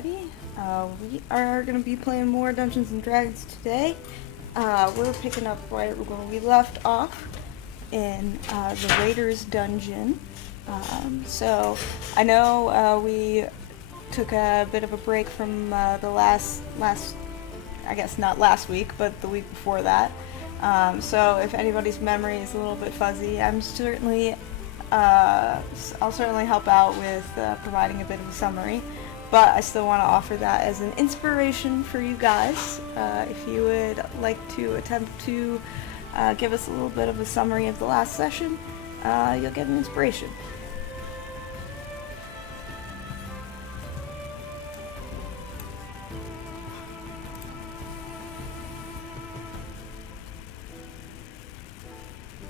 Howdy. We are going to be playing more Dungeons and Dragons today. We're picking up right where we left off in the Raiders dungeon. So I know we took a bit of a break from the last, I guess not last week, but the week before that. So if anybody's memory is a little bit fuzzy, I'll certainly help out with providing a bit of a summary. But I still want to offer that as an inspiration for you guys. If you would like to attempt to give us a little bit of a summary of the last session, you'll get an inspiration.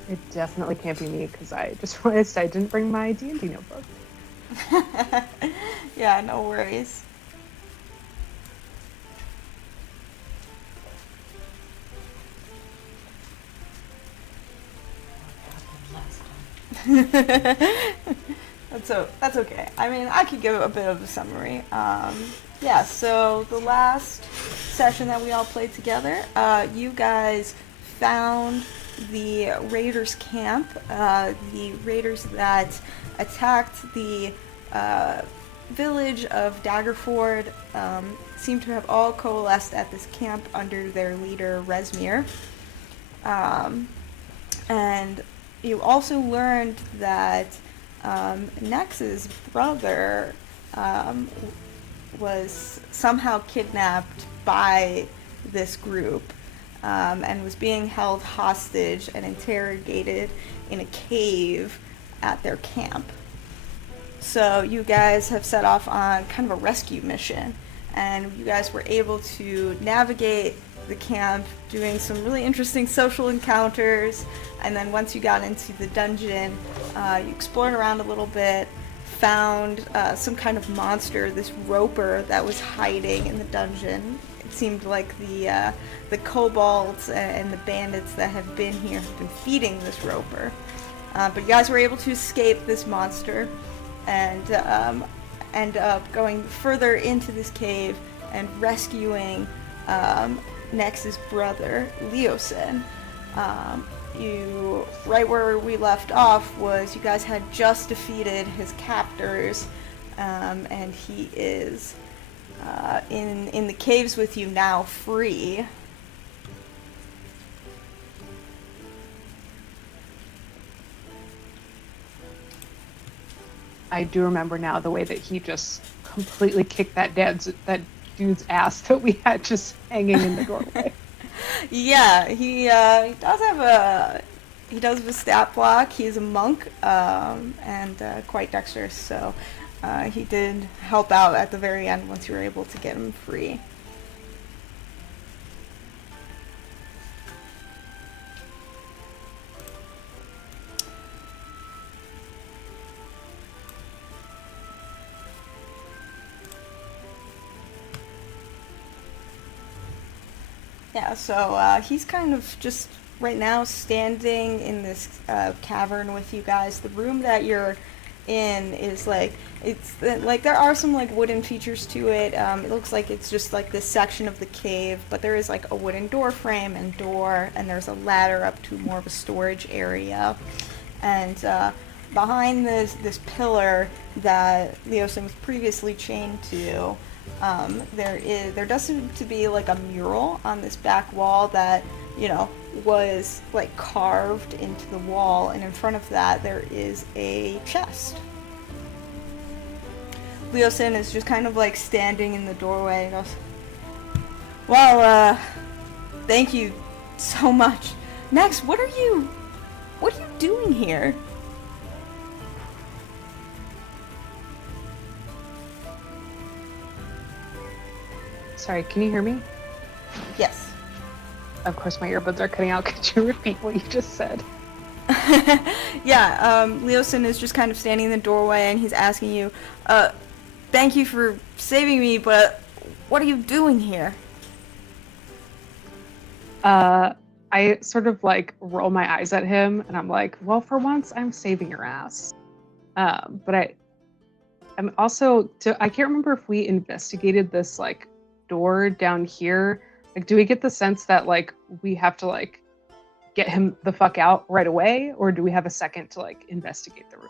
It definitely can't be me because I just realized I didn't bring my D&D notebook. Yeah, no worries. That's okay. I mean, I could give a bit of a summary. Yeah, so the last session that we all played together, you guys found the Raiders camp, the Raiders that attacked the village of Daggerford seem to have all coalesced at this camp under their leader, Resmir. And you also learned that Nex's brother was somehow kidnapped by this group and was being held hostage and interrogated in a cave at their camp. So you guys have set off on kind of a rescue mission, and you guys were able to navigate the camp, doing some really interesting social encounters, and then once you got into the dungeon, you explored around a little bit, found some kind of monster, this roper that was hiding in the dungeon. It seemed like the kobolds and the bandits that have been here have been feeding this roper. But you guys were able to escape this monster and end up going further into this cave and rescuing Nex's brother, Leosin. Right where we left off was you guys had just defeated his captors, and he is in the caves with you now, free. I do remember now the way that he just completely kicked that dude's ass that we had just hanging in the doorway. Yeah, he does have a stat block. He's a monk and quite dexterous, so he did help out at the very end once you were able to get him free. Yeah, so he's kind of just right now standing in this cavern with you guys. The room that you're in is like, there are some like wooden features to it. It looks like it's just like this section of the cave, but there is like a wooden door frame and door, and there's a ladder up to more of a storage area. And behind this pillar that Leosin was previously chained to, there does seem to be like a mural on this back wall that, was like carved into the wall, and in front of that there is a chest. Leosin is just kind of like standing in the doorway and goes, well, thank you so much. Next, what are you doing here? Sorry, can you hear me? Yes. Of course, my earbuds are cutting out. Could you repeat what you just said? Yeah, Leosin is just kind of standing in the doorway, and he's asking you, thank you for saving me, but what are you doing here? I sort of like roll my eyes at him, and I'm like, well, for once, I'm saving your ass. But I'm also, I can't remember if we investigated this like door down here. Like, do we get the sense that like we have to like get him the fuck out right away, or do we have a second to like investigate the room?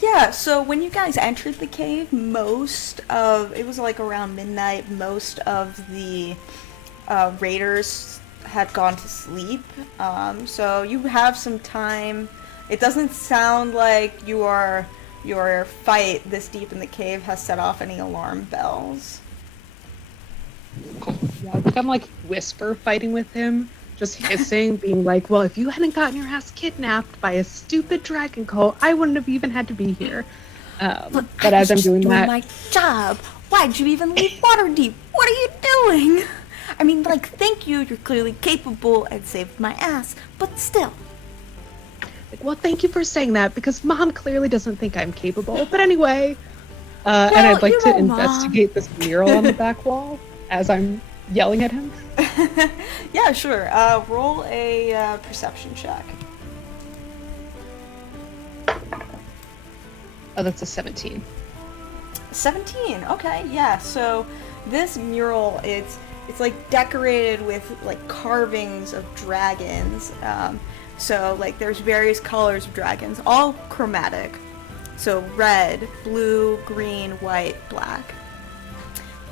Yeah, so when you guys entered the cave, it was like around midnight, most of the raiders had gone to sleep. So you have some time. It doesn't sound like your fight this deep in the cave has set off any alarm bells. Yeah, I think I'm like whisper fighting with him, just hissing, being like, well, if you hadn't gotten your ass kidnapped by a stupid dragon cult, I wouldn't have even had to be here. But as I'm doing that, my job. Why'd you even leave Waterdeep? What are you doing? I mean, like, thank you. You're clearly capable and saved my ass. But still. like, well, thank you for saying that because Mom clearly doesn't think I'm capable. But anyway, and I'd like to investigate this mural on the back wall as I'm yelling at him. Yeah, sure. Roll a perception check. Oh, that's a 17. 17. Okay, yeah. So this mural, it's like decorated with like carvings of dragons. So like there's various colors of dragons, all chromatic. So red, blue, green, white, black.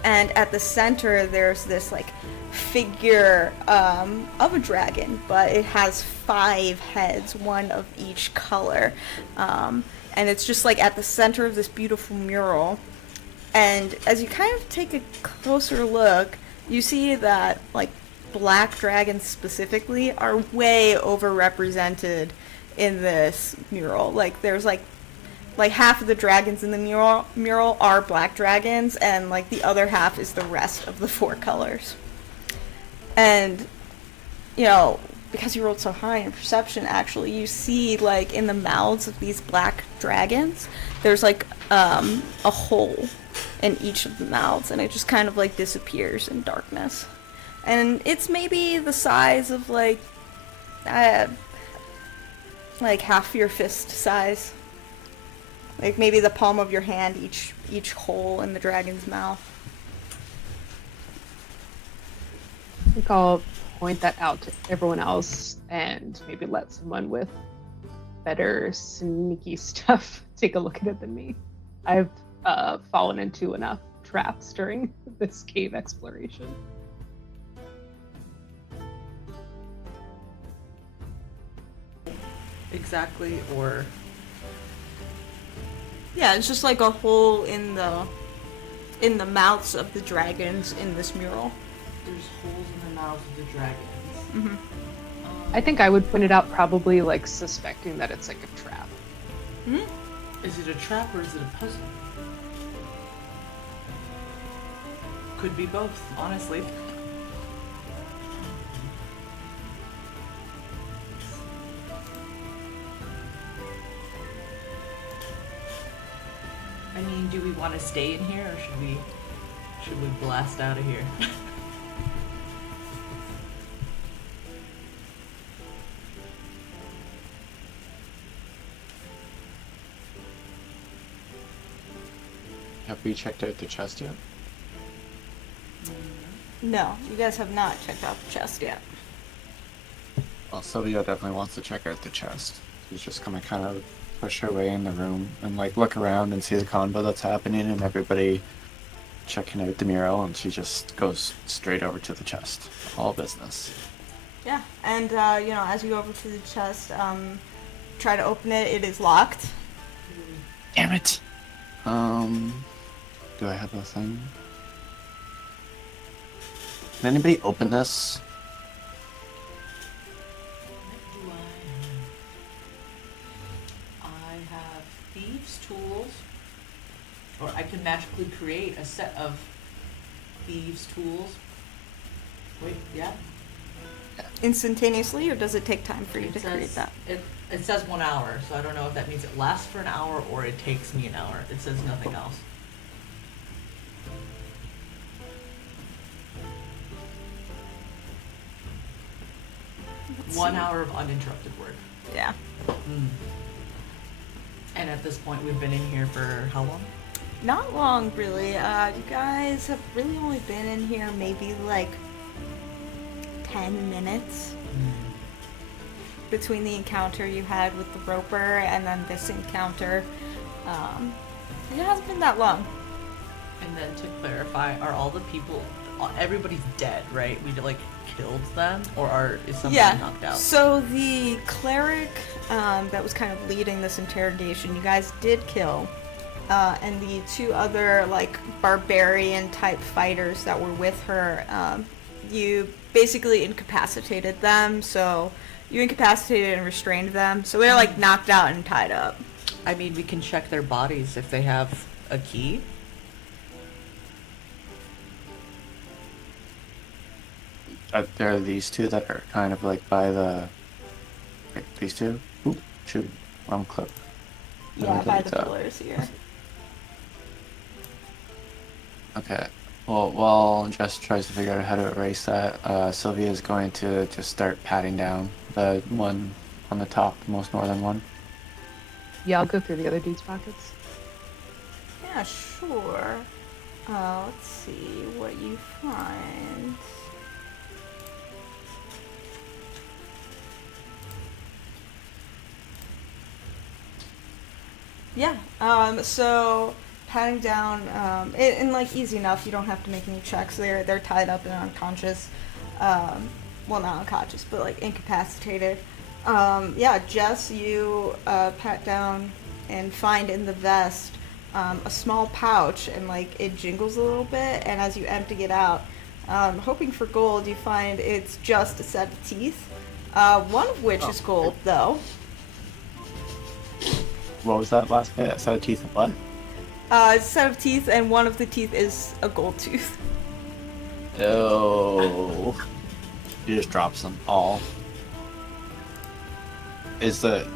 And at the center there's this like figure of a dragon, but it has 5 heads, one of each color. And it's just like at the center of this beautiful mural. And as you kind of take a closer look, you see that like black dragons specifically are way overrepresented in this mural. Like there's like half of the dragons in the mural are black dragons, and like the other half is the rest of the 4 colors. And you know, because you rolled so high in perception, actually you see like in the mouths of these black dragons there's like a hole in each of the mouths, and it just kind of like disappears in darkness. And it's maybe the size of like half your fist size. Like maybe the palm of your hand, each hole in the dragon's mouth. I think I'll point that out to everyone else and maybe let someone with better sneaky stuff take a look at it than me. I've fallen into enough traps during this cave exploration. Exactly, or Yeah, it's just like a hole in the mouths of the dragons in this mural. there's holes in the mouths of the dragons. Mm-hmm. I think I would point it out probably like suspecting that it's like a trap. Mm-hmm. Is it a trap or is it a puzzle? Could be both, honestly. I mean, do we want to stay in here or should we blast out of here? Have we checked out the chest yet? No, you guys have not checked out the chest yet. Well, Sylvia definitely wants to check out the chest. She's just gonna kind of push her way in the room and like look around and see the convo that's happening and everybody checking out the mural, and she just goes straight over to the chest. All business. Yeah, and you know, as you go over to the chest, try to open it. It is locked. Damn it! Do I have a thing? Can anybody open this? What do I have thieves' tools, or I can magically create a set of thieves' tools. Wait, yeah. Instantaneously, or does it take time for you It to says- create that? It says 1 hour, so I don't know if that means it lasts for an hour or it takes me an hour. It says nothing else. Let's 1 see. hour of uninterrupted work. Yeah. And at this point, we've been in here for how long? Not long, really. You guys have really only been in here maybe like 10 minutes between the encounter you had with the roper and then this encounter. It hasn't been that long. And then to clarify, are all the people, everybody's dead, right? We like killed them, or is somebody knocked out? So the cleric that was kind of leading this interrogation, you guys did kill. And the two other like barbarian type fighters that were with her, you basically incapacitated them. So you incapacitated and restrained them. So they're like knocked out and tied up. I mean, we can check their bodies if they have a key. There are these two that are kind of like by the. Like these two? Oop, shoot, wrong clip. Yeah, by the Delete that. pillars here. Okay. Well, while Jess tries to figure out how to erase that, Sylvia is going to just start patting down the one on the top, the most northern one. Yeah, I'll go through the other dude's pockets. Yeah, sure. Let's see what you find. Yeah, so patting down, and like easy enough, you don't have to make any checks. They're tied up and unconscious. Well, not unconscious, but like incapacitated. Yeah, Jess, you pat down and find in the vest a small pouch, and like it jingles a little bit, and as you empty it out, hoping for gold, you find it's just a set of teeth, one of which is gold, though. What was that last bit? A set of teeth and what? A set of teeth, and one of the teeth is a gold tooth. Oh. She just drops them all. Is the...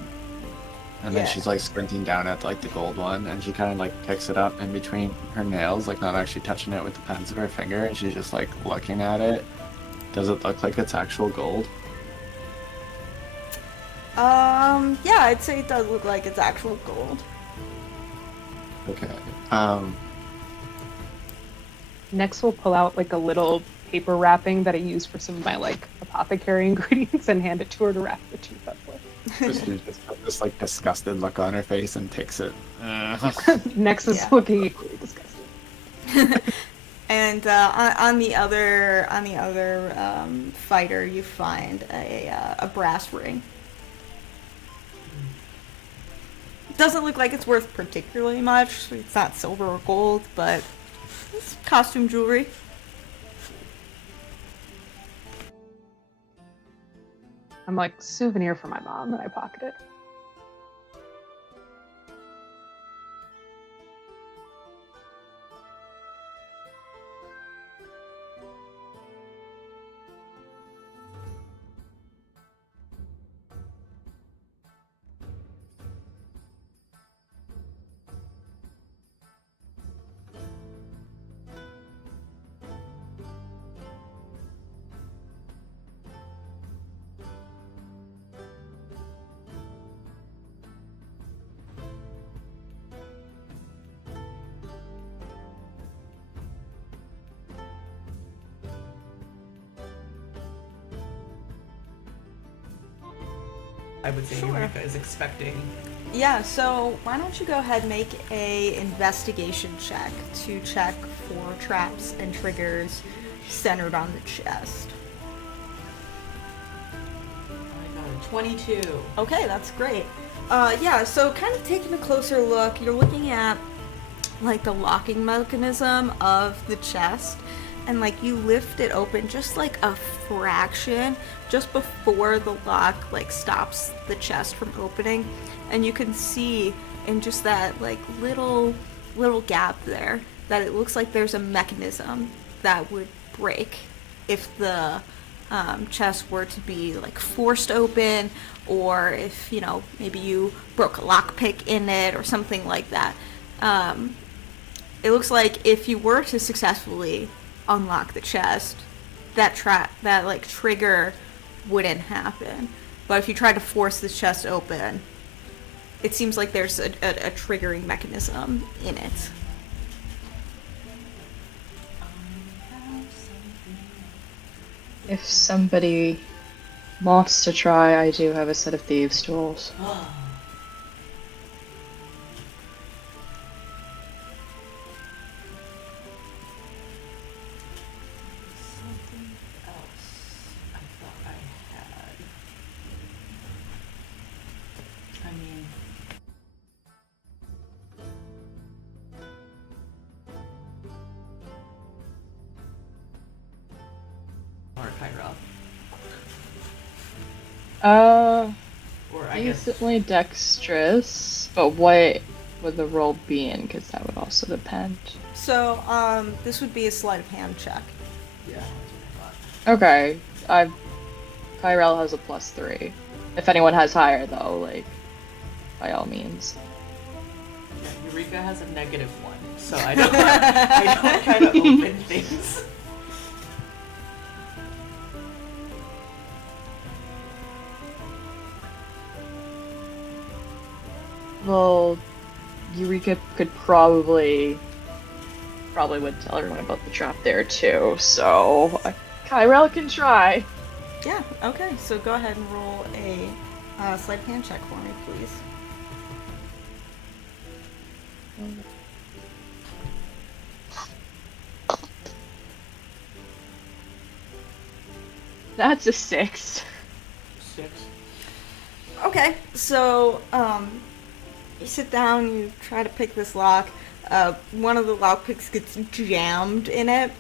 And then Yeah. she's like squinting down at like the gold one, and she kind of like picks it up in between her nails, like not actually touching it with the pads of her finger, and she's just like looking at it. Does it look like it's actual gold? Yeah, I'd say it does look like it's actual gold. Okay. Next, we'll pull out like a little paper wrapping that I use for some of my like apothecary ingredients and hand it to her to wrap the tooth up with. She just has this like disgusted look on her face and takes it. Next is Yeah. looking equally disgusting. And on the other fighter, you find a brass ring. Doesn't look like it's worth particularly much. It's not silver or gold, but it's costume jewelry. I'm like, souvenir for my mom, and I pocket it. I would say Sure. Eureka is expecting. Yeah, so why don't you go ahead and make a investigation check to check for traps and triggers centered on the chest. I got a 22. Okay, that's great. Yeah, so kind of taking a closer look, you're looking at like the locking mechanism of the chest, and like you lift it open just like a fraction just before the lock like stops the chest from opening, and you can see in just that like little gap there that it looks like there's a mechanism that would break if the chest were to be like forced open, or if, you know, maybe you broke a lockpick in it or something like that. It looks like if you were to successfully unlock the chest, that like trigger wouldn't happen. But if you tried to force the chest open, it seems like there's a triggering mechanism in it. If somebody wants to try, I do have a set of thieves' tools. Something else I thought I had. I mean, or Kyra. Or I guess Decently dexterous, but what would the roll be in? Because that would also depend. So, this would be a sleight of hand check. yeah, that's what I thought. Okay, Kyrell has a +3. If anyone has higher, though, like, by all means. Yeah, Eureka has a -1, so I don't I don't try to open things. Well, Eureka could probably would tell everyone about the trap there too. So Kyrell can try. Yeah, okay, so go ahead and roll a sleight of hand check for me, please. That's a 6. 6. Okay, so you sit down, you try to pick this lock. One of the lockpicks gets jammed in it,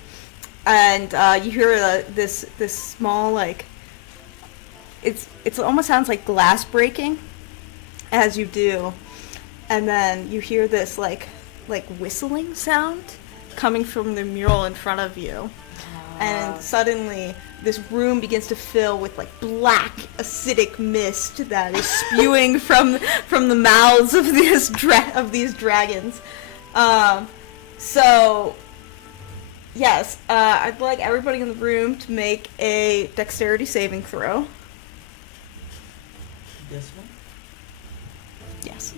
and you hear this small, like, it almost sounds like glass breaking as you do, and then you hear this like whistling sound coming from the mural in front of you, and suddenly this room begins to fill with like black acidic mist that is spewing from the mouths of these dragons. So yes, I'd like everybody in the room to make a dexterity saving throw. This one? Yes.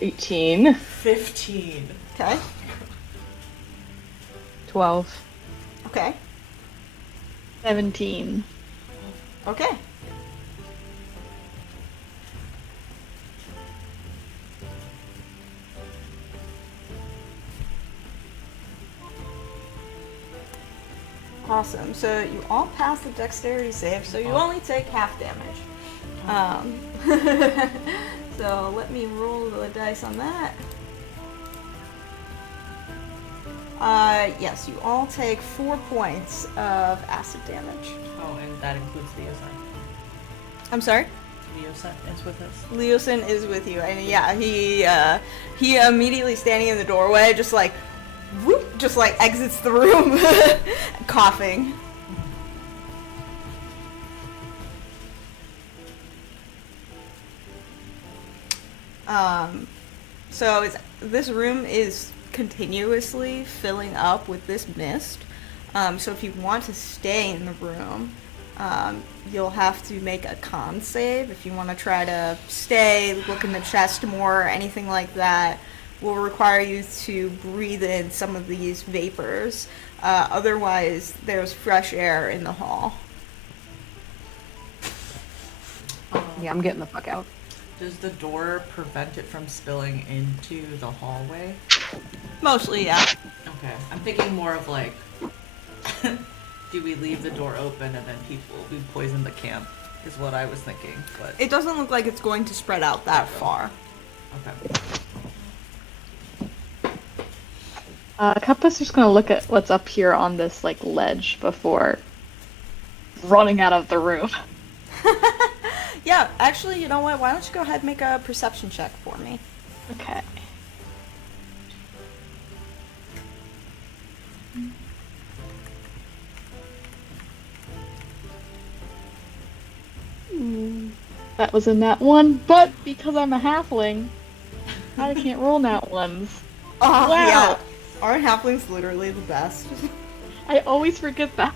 18. 15. Okay. 12. Okay. 17. Okay. Awesome. So you all pass the dexterity save, so you only take half damage. So let me roll the dice on that. Yes, you all take 4 points of acid damage. Oh, and that includes Leosin. I'm sorry? Leosin is with us. Leosin is with you, and yeah, he immediately standing in the doorway, just like, whoop, just like exits the room, coughing. So this room is continuously filling up with this mist. So if you want to stay in the room, you'll have to make a con save. If you want to try to stay, look in the chest more, or anything like that, will require you to breathe in some of these vapors. Otherwise, there's fresh air in the hall. Yeah, I'm getting the fuck out. Does the door prevent it from spilling into the hallway? Mostly, yeah. Okay. I'm thinking more of like, do we leave the door open and then we poison the camp, is what I was thinking, but... It doesn't look like it's going to spread out that far. Okay. Kappa's just gonna look at what's up here on this like ledge before running out of the room. Yeah, actually, you know what? Why don't you go ahead and make a perception check for me? Okay. That was a nat 1, but because I'm a halfling, I can't roll nat 1s. Oh, Wow. yeah. Aren't halflings literally the best? I always forget that.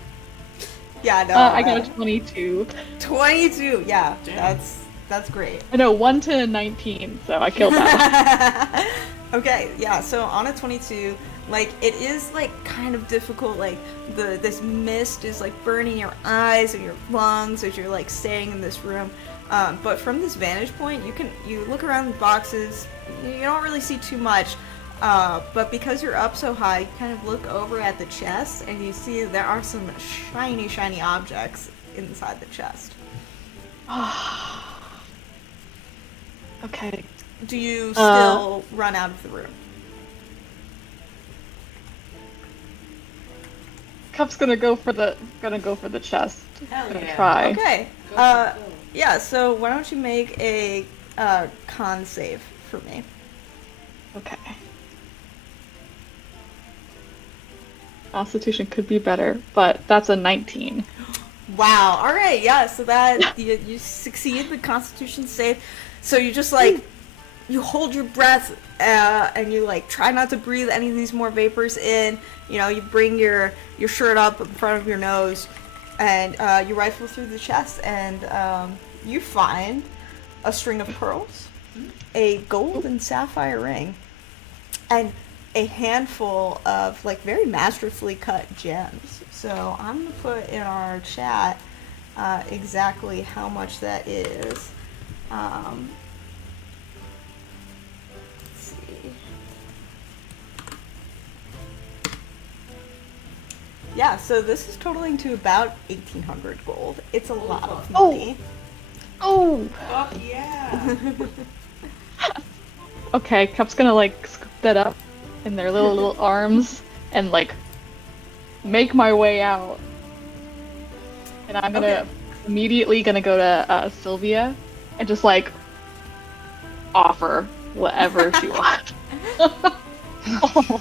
Yeah, no. I got a 22. 22, yeah. Damn. That's great. I know 1 to 19, so I killed that Okay, yeah, so on a 22, like, it is, like, kind of difficult, like, this mist is, like, burning your eyes and your lungs as you're, like, staying in this room, but from this vantage point, you look around the boxes, you don't really see too much, but because you're up so high, you kind of look over at the chest, and you see there are some shiny, shiny objects inside the chest. one. Okay. Do you still run out of the room? Cup's gonna go for the chest. Hell Gonna yeah. try. Okay. Go, go. Yeah, so why don't you make a con save for me? Okay. Constitution could be better, but that's a 19. Wow. All right. Yeah. So that you succeed the Constitution save. So you just like you hold your breath and you like try not to breathe any of these more vapors in. You know, you bring your shirt up in front of your nose, and you rifle through the chest, and you find a string of pearls, a gold and sapphire ring, and a handful of like very masterfully cut gems. So I'm gonna put in our chat exactly how much that is. Let's see. Yeah, so this is totaling to about 1,800 gold. It's a lot of money. Oh! Fuck yeah. Okay, Cup's gonna like scoop that up in their little arms and like make my way out. And I'm gonna immediately gonna go to Sylvia and just like offer whatever she wants.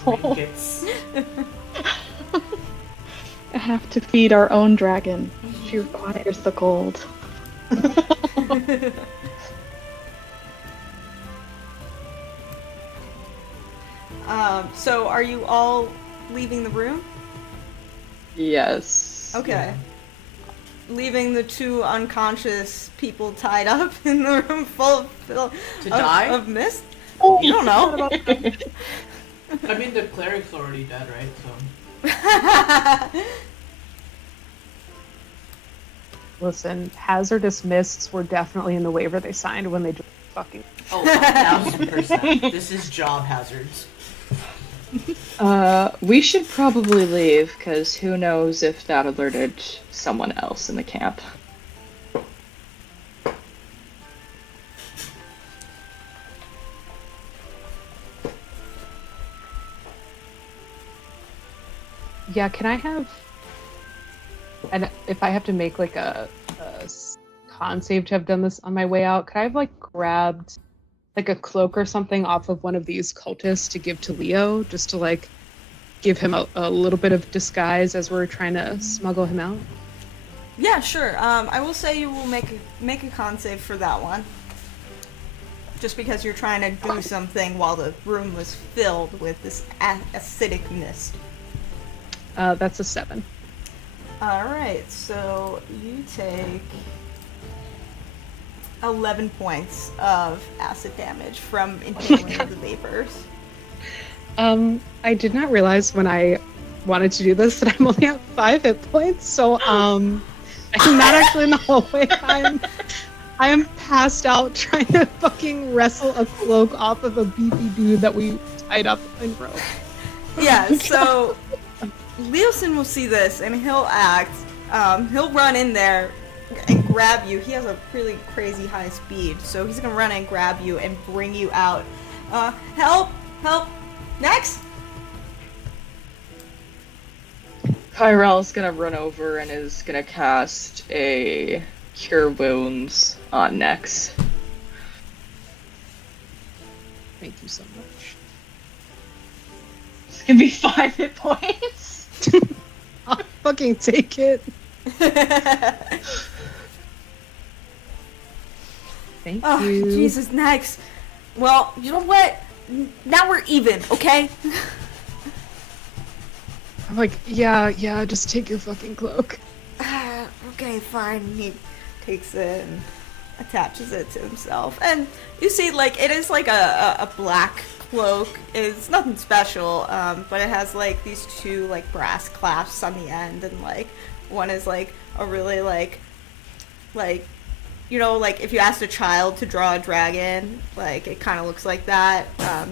Trinkets. I have to feed our own dragon. She requires the gold. So are you all leaving the room? Yes. Okay. Leaving the two unconscious people tied up in the room full To die? of mist? Oh, You don't know. I mean, the cleric's already dead, right? So. Listen, hazardous mists were definitely in the waiver they signed when they fucking. Oh, 1,000%. This is job hazards. We should probably leave, because who knows if that alerted someone else in the camp. Yeah, can I have? And if I have to make like a con save to have done this on my way out, could I have like grabbed like a cloak or something off of one of these cultists to give to Leo, just to like give him a little bit of disguise as we're trying to smuggle him out? Yeah, sure. I will say you will make a con save for that one. Just because you're trying to do something while the room was filled with this acidic mist. That's a 7. Alright, so you take 11 points of acid damage from inhaling the vapors. I did not realize when I wanted to do this that I'm only at 5 hit points, so I'm not actually in the hallway. I am passed out trying to fucking wrestle a cloak off of a beefy dude that we tied up in rope. Yeah, so Leosin will see this and he'll act. He'll run in there and grab you. He has a really crazy high speed, so he's gonna run and grab you and bring you out. Help! Help! Next! Kyrell's gonna run over and is gonna cast a Cure Wounds on Nex. Thank you so much. It's gonna be 5 hit points. I'll fucking take it. Thank Oh, you. Jesus, next. Well, you know what? Now we're even, okay? I'm like, yeah, just take your fucking cloak. Okay, fine. He takes it and attaches it to himself. And you see, like, it is like a black cloak. It's nothing special, but it has like these two like brass clasps on the end, and like one is like a really like you know, like if you asked a child to draw a dragon, like it kind of looks like that,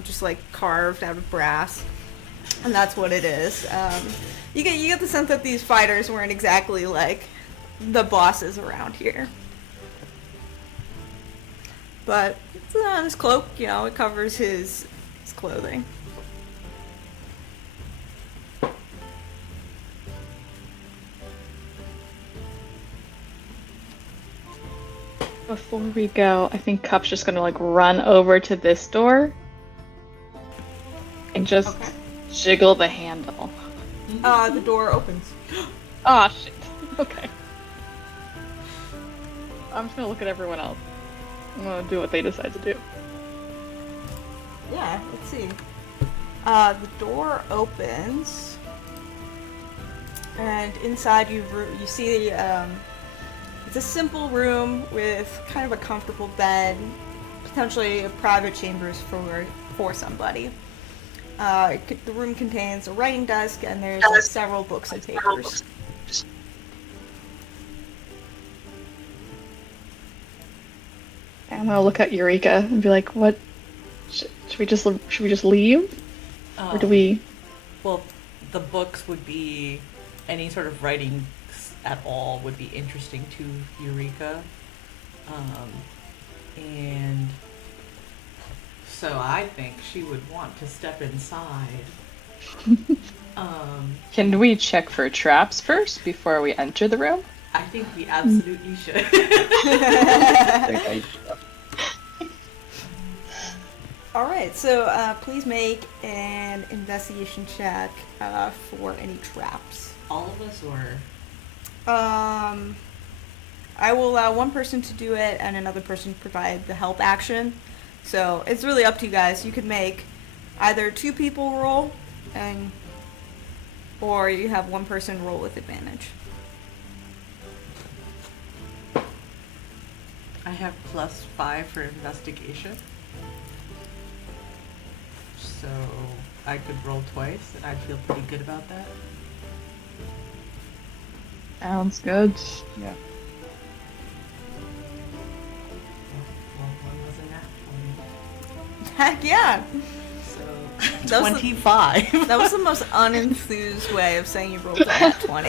just like carved out of brass, and that's what it is. You get the sense that these fighters weren't exactly like the bosses around here. But it's on his cloak, you know, it covers his clothing. Before we go, I think Cup's just gonna like run over to this door and just Okay. jiggle the handle. The door opens. Ah, shit. Okay. I'm just gonna look at everyone else. I'm gonna do what they decide to do. Yeah, let's see. The door opens, and inside you see it's a simple room with kind of a comfortable bed, potentially private chambers for somebody. The room contains a writing desk, and there's like, several books and papers. I'm gonna look at Eureka and be like, "What? Should we just leave, or do we?" Well, the books would be any sort of writing at all would be interesting to Eureka, and so I think she would want to step inside. Can we check for traps first before we enter the room? I think we absolutely should. All right, so please make an investigation check for any traps. All of us, or I will allow one person to do it and another person provide the help action. So it's really up to you guys. You could make either two people roll, or you have one person roll with advantage. I have +5 for investigation, so I could roll twice, and I feel pretty good about that. Sounds good. Yeah. Well, one was a nat 20. Heck yeah! So That was the- 25. That was the most unenthused way of saying you rolled a nat 20.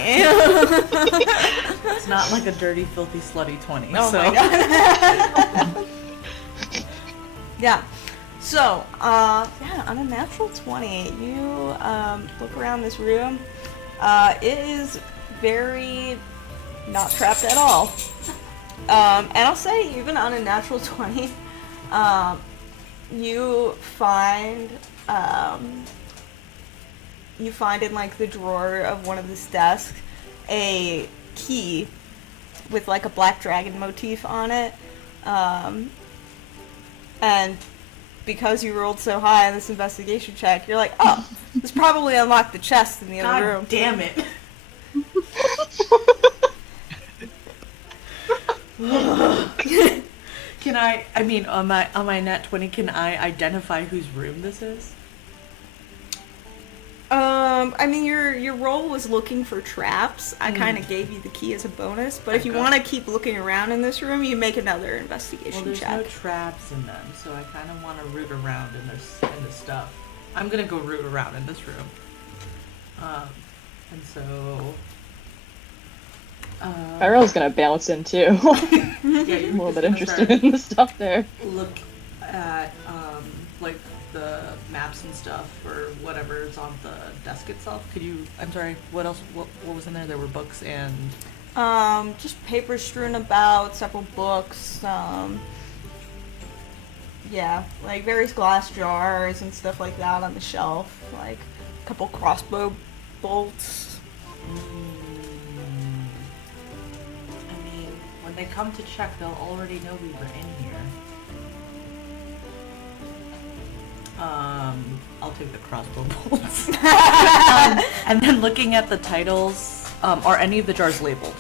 It's not like a dirty, filthy, slutty 20. Oh so. my god. Yeah. So, yeah, on a natural 20, you look around this room. It is very not trapped at all. And I'll say, even on a natural 20, you find in like the drawer of one of this desks a key with like a black dragon motif on it, and because you rolled so high on this investigation check, you're like, oh, this probably unlocked the chest in the other room. God damn it. Can I mean, on my nat 20, can I identify whose room this is? I mean, your role was looking for traps. I kind of gave you the key as a bonus, but if you Okay. want to keep looking around in this room, you make another Well, investigation there's check. no traps in them, so I kind of want to root around in this stuff. I'm gonna go root around in this room. And so. Farrell's gonna bounce in too. Yeah, I'm a you're little bit just interested gonna in the stuff there. start look at like the maps and stuff or whatever's on the desk itself. Could you? I'm sorry. What else? What was in there? There were books and. Just paper strewn about, several books, yeah, like various glass jars and stuff like that on the shelf, like a couple crossbow bolts. I mean, when they come to check, they'll already know we were in here. I'll take the crossbow bolts. And then looking at the titles, are any of the jars labeled?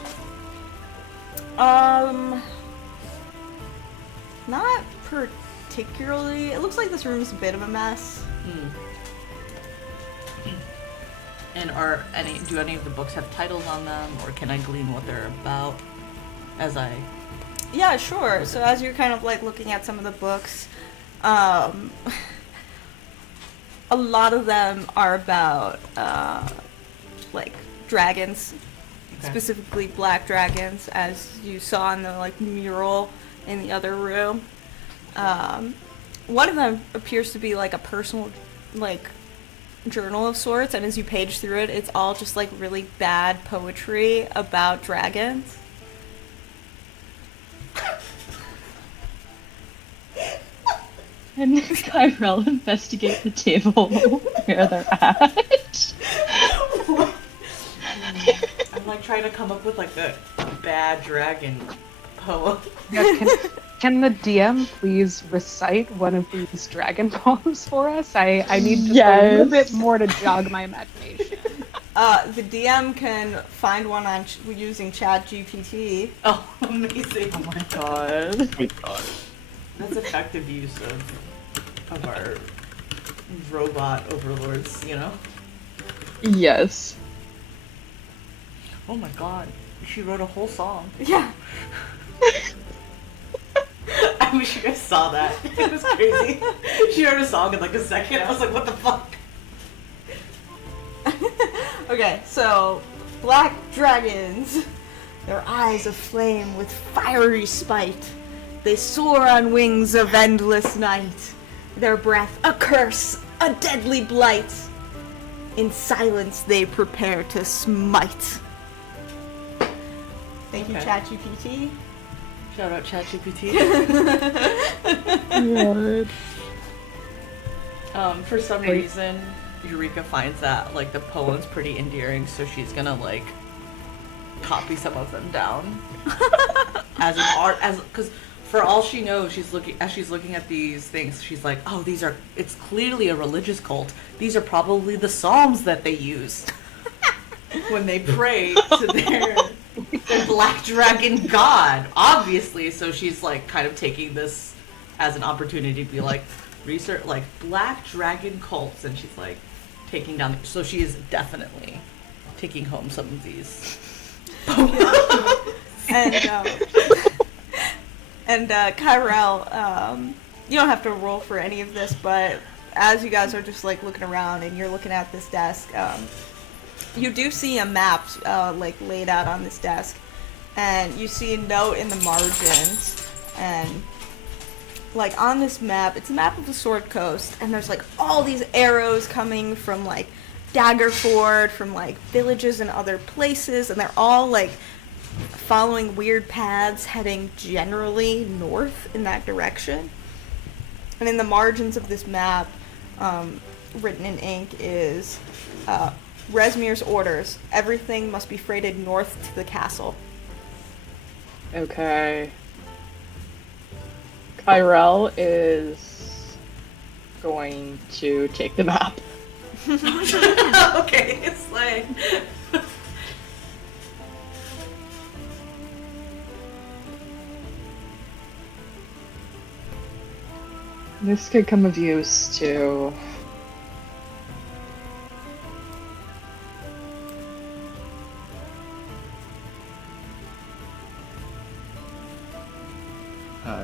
Not particularly. It looks like this room is a bit of a mess. And do any of the books have titles on them, or can I glean what they're about as I... Yeah, sure. So as you're kind of like looking at some of the books, a lot of them are about like dragons, Okay. specifically black dragons, as you saw in the like mural in the other room. One of them appears to be like a personal like journal of sorts, and as you page through it, it's all just like really bad poetry about dragons. And Kyrell investigate the table where they're at. I'm like trying to come up with like a bad dragon poem. Yeah, can the DM please recite one of these dragon poems for us? I need just a little bit more to jog my imagination. The DM can find one on using ChatGPT. Oh, amazing. Oh my god. Oh my god. That's effective use of our robot overlords, you know? Yes. Oh my god. She wrote a whole song. Yeah. I wish you guys saw that. It was crazy. She wrote a song in like a second. I was like, what the fuck? Okay, so black dragons, their eyes aflame with fiery spite. They soar on wings of endless night. Their breath a curse, a deadly blight. In silence they prepare to smite. Thank you, Okay. ChatGPT. Shout out ChatGPT. For some reason, Eureka finds that like the poem's pretty endearing, so she's gonna like copy some of them down as an art, because for all she knows, she's looking at these things. She's like, oh, it's clearly a religious cult. These are probably the psalms that they use when they pray to their black dragon god, obviously. So she's like kind of taking this as an opportunity to be like research like black dragon cults, and she's like taking down. So she is definitely taking home some of these. And Kyrell, you don't have to roll for any of this, but as you guys are just like looking around and you're looking at this desk, you do see a map like laid out on this desk, and you see a note in the margins, and like on this map, it's a map of the Sword Coast, and there's like all these arrows coming from like Daggerford, from like villages and other places, and they're all like following weird paths heading generally north in that direction. And in the margins of this map, written in ink, is Resmir's orders. Everything must be freighted north to the castle. Okay. Kyrell is going to take the map. Okay, it's like This could come of use to...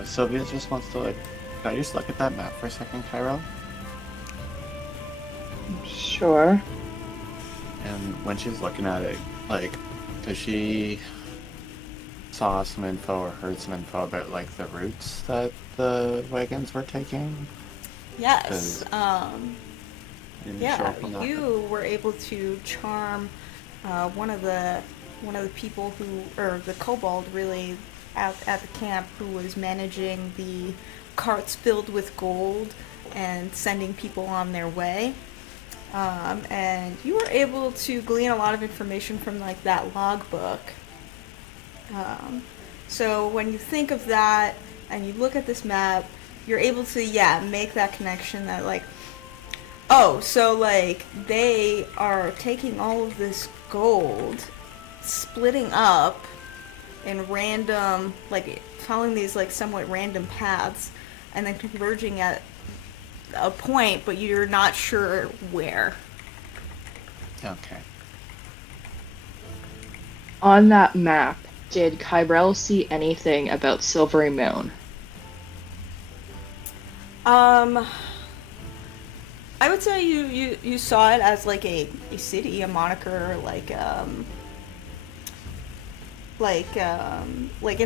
Sylvia just wants to like, can I just look at that map for a second, Cairo? Sure. And when she's looking at it, like, does she saw some info or heard some info about like the routes that the wagons were taking? Yes. Didn't show Yeah, up on that. you were able to charm one of the people or the kobold really at the camp, who was managing the carts filled with gold and sending people on their way. And you were able to glean a lot of information from like that logbook. So when you think of that and you look at this map, you're able to make that connection that like, oh, so like they are taking all of this gold, splitting up, in random, like following these like somewhat random paths, and then converging at a point, but you're not sure where. Okay. On that map, did Kyrell see anything about Silvery Moon? I would say you saw it as like a city, a moniker, like in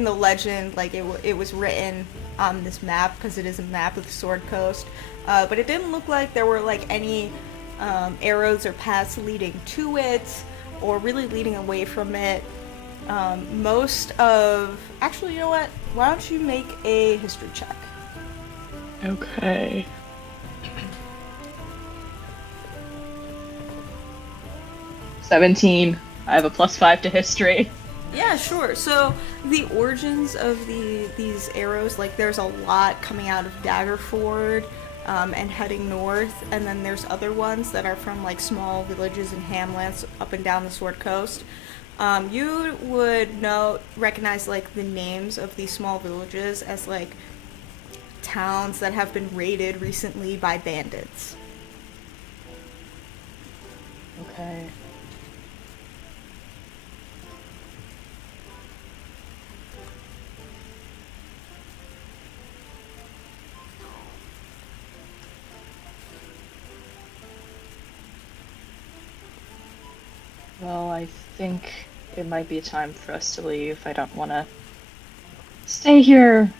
the legend, like it was written on this map because it is a map of the Sword Coast. But it didn't look like there were like any arrows or paths leading to it, or really leading away from it. Actually, you know what? Why don't you make a history check? Okay. $17. I have a +5 to history. Yeah, sure. So the origins of these arrows, like there's a lot coming out of Daggerford and heading north, and then there's other ones that are from like small villages and hamlets up and down the Sword Coast. You would recognize like the names of these small villages as like towns that have been raided recently by bandits. Okay. Well, I think it might be time for us to leave. I don't want to stay here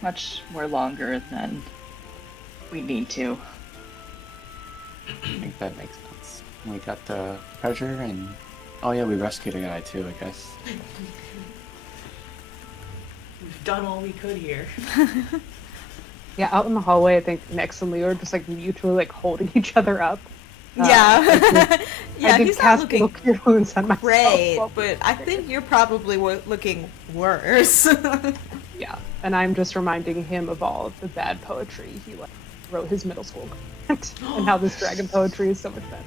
much more longer than we need to. I think that makes sense. We got the treasure, and oh yeah, we rescued a guy too, I guess. We've done all we could here. Yeah, out in the hallway, I think Nex and Leo are just like mutually like holding each other up. Yeah. Yeah, I did he's not cast looking Cure Wounds on myself. great, but I think you're probably looking worse. Yeah, and I'm just reminding him of all of the bad poetry he like, wrote his middle school grant, and how this dragon poetry is so much better.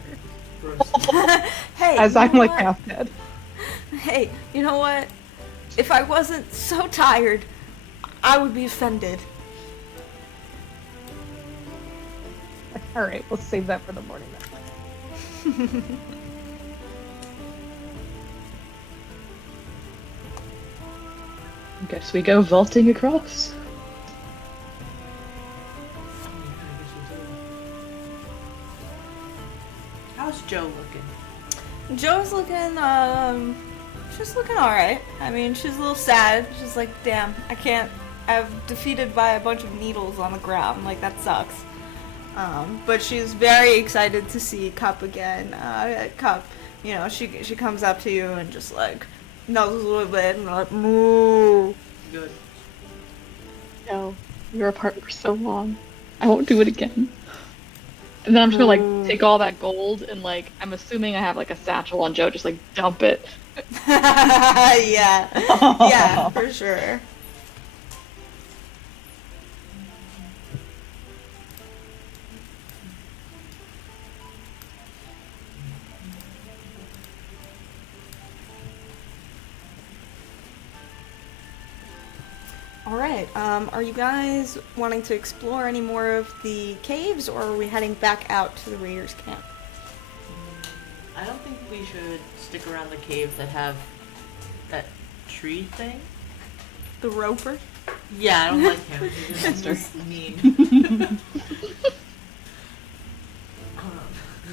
Hey, As you I'm know like what? half dead. Hey, you know what? If I wasn't so tired, I would be offended. All right, let's save that for the morning then. Guess we go vaulting across. How's Joe looking? Joe's looking, she's looking alright. I mean, she's a little sad. She's like, damn, I've defeated by a bunch of needles on the ground. Like, that sucks. But she's very excited to see Cup again. Cup, you know, she comes up to you and just like nuzzles a little bit and like, moo. Good. No, we were apart for so long. I won't do it again. And then I'm just gonna like take all that gold and like I'm assuming I have like a satchel on Joe, just like dump it. Yeah, yeah, for sure. Alright, are you guys wanting to explore any more of the caves, or are we heading back out to the Raiders camp? I don't think we should stick around the caves that have that tree thing. The Roper? Yeah, I don't like him. He's just mean.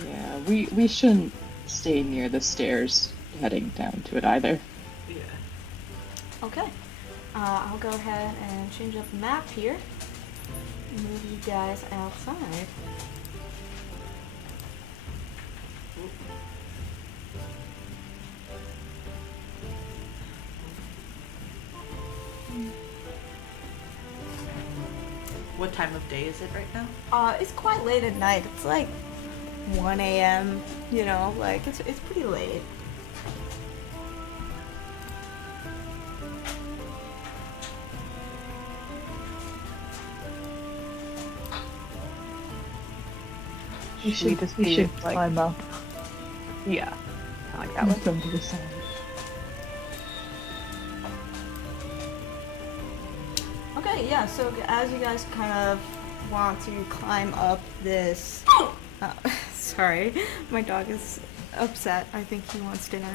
Yeah, we shouldn't stay near the stairs heading down to it either. Yeah. Okay. I'll go ahead and change up the map here. Move you guys outside. What time of day is it right now? It's quite late at night. It's like 1 a.m., you know, like it's pretty late. We should like, climb up. yeah, kind of like that one. From to the side. Okay, yeah, so as you guys kind of want to climb up this... sorry, my dog is upset. I think he wants dinner.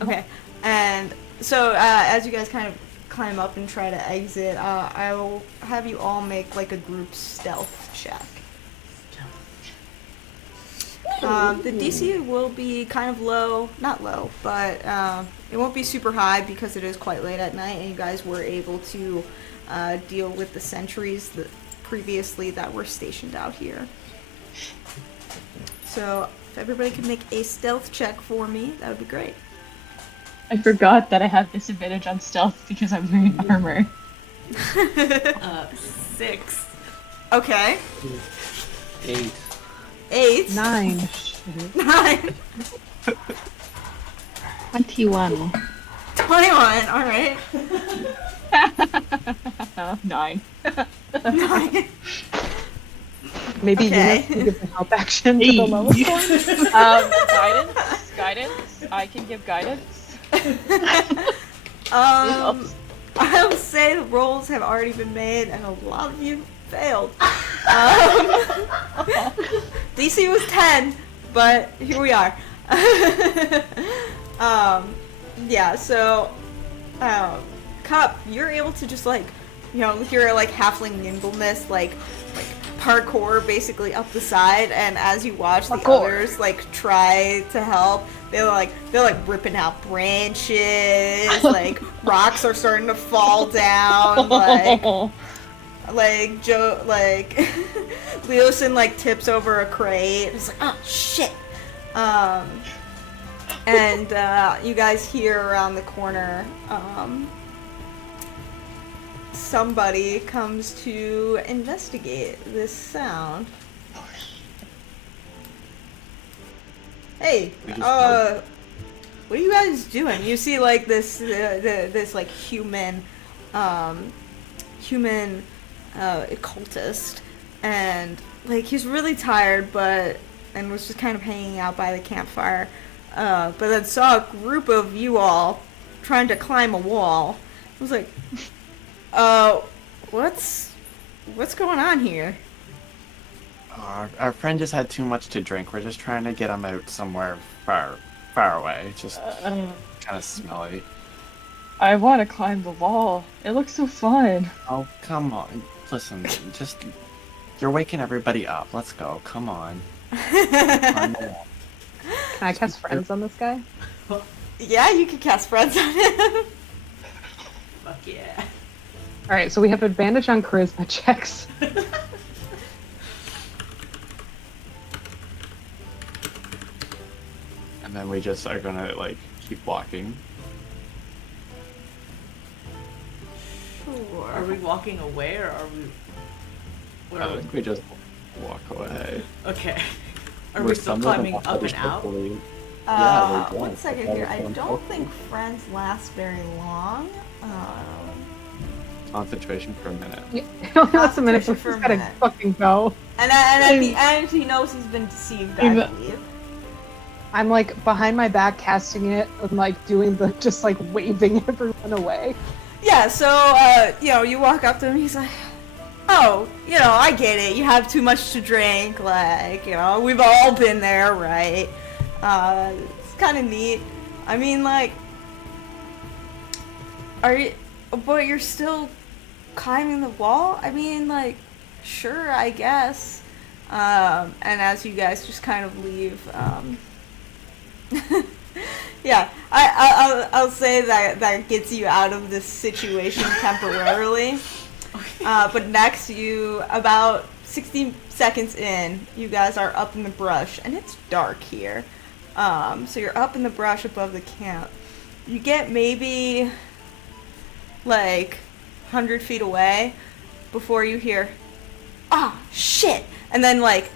Okay, and so as you guys kind of climb up and try to exit, I will have you all make like a group stealth check. The DC will be kind of low, not low, but it won't be super high because it is quite late at night and you guys were able to deal with the sentries that previously that were stationed out here. So if everybody could make a stealth check for me, that would be great. I forgot that I have disadvantage on stealth because I'm wearing armor. 6. Okay. 8. 8. 9. 9. 21. 21, alright. 9. 9. Maybe Okay. you can give the help action to the lowest one. Guidance. I can give guidance. I'll say the rolls have already been made and a lot of you failed. DC was 10, but here we are. Yeah, so, Cup, you're able to just like, you know, with your like halfling nimbleness, like parkour basically up the side, and as you watch the others like try to help, they're like ripping out branches, like rocks are starting to fall down, like Joe, like Leosin like tips over a crate. It's like, oh shit. And you guys hear around the corner, somebody comes to investigate this sound. Hey, what are you guys doing? You see like this this like human occultist, and like he's really tired, and was just kind of hanging out by the campfire, but then saw a group of you all trying to climb a wall. I was like, what's going on here? Our friend just had too much to drink. We're just trying to get him out somewhere far away. Just kind of smelly. I want to climb the wall. It looks so fun. Oh, come on. Listen, you're waking everybody up. Let's go. Come on. Climb the wall. Can I cast friends on this guy? Yeah, you can cast friends on him. Fuck yeah. Alright, so we have advantage on charisma checks. And then we just are gonna like keep walking. Sure. Are we walking away or are we? What I are we? think we just walk away. Okay. Are We're we still stumbling climbing upon up this and out? hopefully. Yeah, we're One done. second here. I don't think friends last very long. Concentration for a minute. That's a minute, so For a he's gotta minute. fucking go. And at the end, he knows he's been deceived, I believe. I'm like behind my back casting it and like doing the just like waving everyone away. Yeah, so, you know, you walk up to him, he's like, oh, you know, I get it. You have too much to drink. Like, you know, we've all been there, right? It's kind of neat. I mean, like, but you're still climbing the wall? I mean, like, sure, I guess. And as you guys just kind of leave, yeah, I'll say that gets you out of this situation temporarily. But next, about 60 seconds in, you guys are up in the brush, and it's dark here. So you're up in the brush above the camp. You get maybe like 100 feet away before you hear, ah, shit, and then like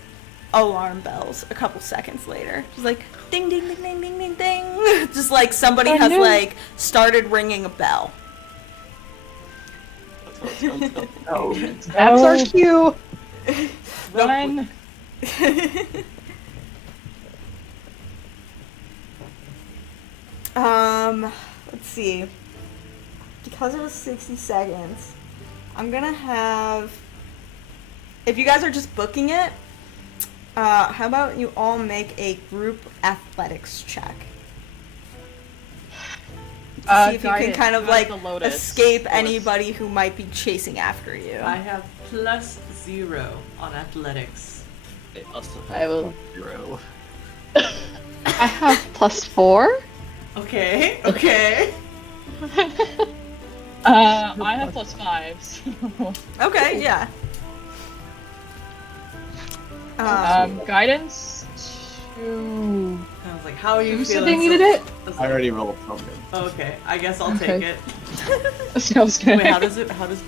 alarm bells a couple seconds later, just like ding ding ding ding ding ding ding, just like somebody has like started ringing a bell. Oh, That's our cue. Run. Let's see. because it was 60 seconds, I'm gonna have, if you guys are just booking it, how about you all make a group athletics check? To see if you can kind of like escape anybody who might be chasing after you. I have +0 on athletics. They also I will- 0. I have +4. Okay. I have +5. So. Okay, yeah. Guidance 2. I was like, how are you Who said feeling? they needed it? I already rolled something. Okay, I guess I'll take it. Sounds good. Wait, how does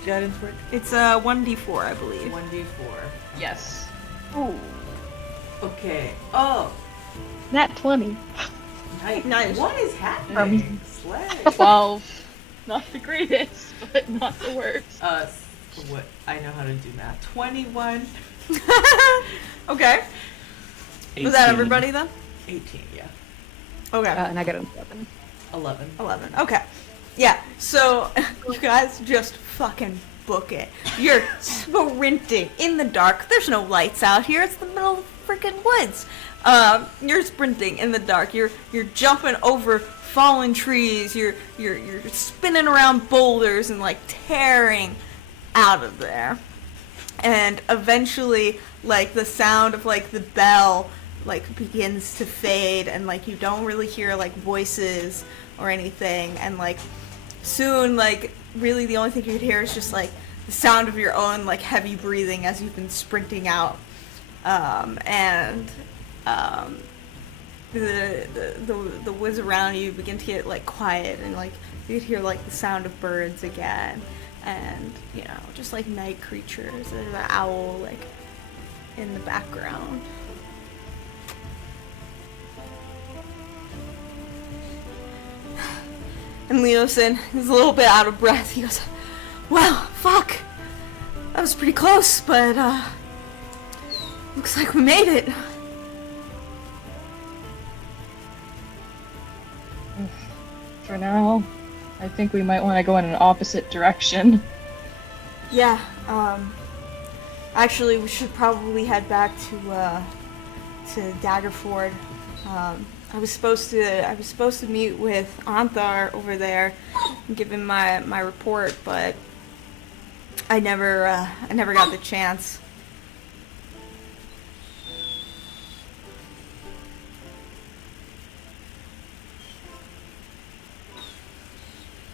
guidance work? It's a 1d4, I believe. 1d4. Yes. Ooh. Okay. Oh, Nat 20. Nice. What is happening? Slay. 12. Not the greatest, but not the worst. What? I know how to do math. 21. Okay. Was that everybody then? 18, yeah. Okay. And I got an 11. 11. 11. Okay. Yeah, so you guys just fucking book it. You're sprinting in the dark. There's no lights out here. It's the middle of the freaking woods. You're sprinting in the dark. You're jumping over fallen trees. You're spinning around boulders and like tearing out of there. And eventually, like, the sound of like the bell like begins to fade, and like you don't really hear like voices or anything, and like soon, like, really the only thing you could hear is just like the sound of your own like heavy breathing as you've been sprinting out. The woods around you begin to get like quiet, and like you could hear like the sound of birds again, and you know, just like night creatures. There's an owl like in the background. And Leosin is a little bit out of breath. He goes, "Well, fuck. That was pretty close, but looks like we made it." For now, I think we might want to go in an opposite direction. Yeah, actually we should probably head back to Daggerford. I was supposed to meet with Anthar over there and give him my report, but I never got the chance.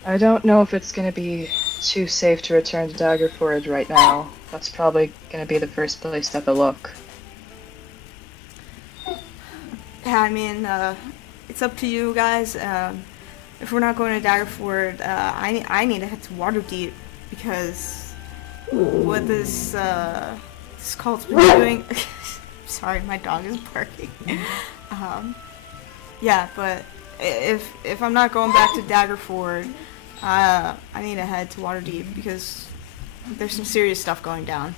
I don't know if it's gonna be too safe to return to Daggerford right now. That's probably gonna be the first place to have a look. Yeah, I mean, it's up to you guys. If we're not going to Daggerford, I need to head to Waterdeep, because what this cult's been doing. Sorry, my dog is barking. Yeah, but if I'm not going back to Daggerford, I need to head to Waterdeep, because there's some serious stuff going down.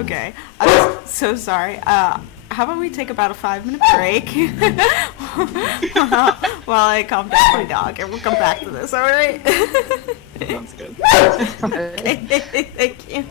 Okay, I'm so sorry. How about we take about a 5-minute break while I calm down my dog, and we'll come back to this, alright? Sounds good. Thank you.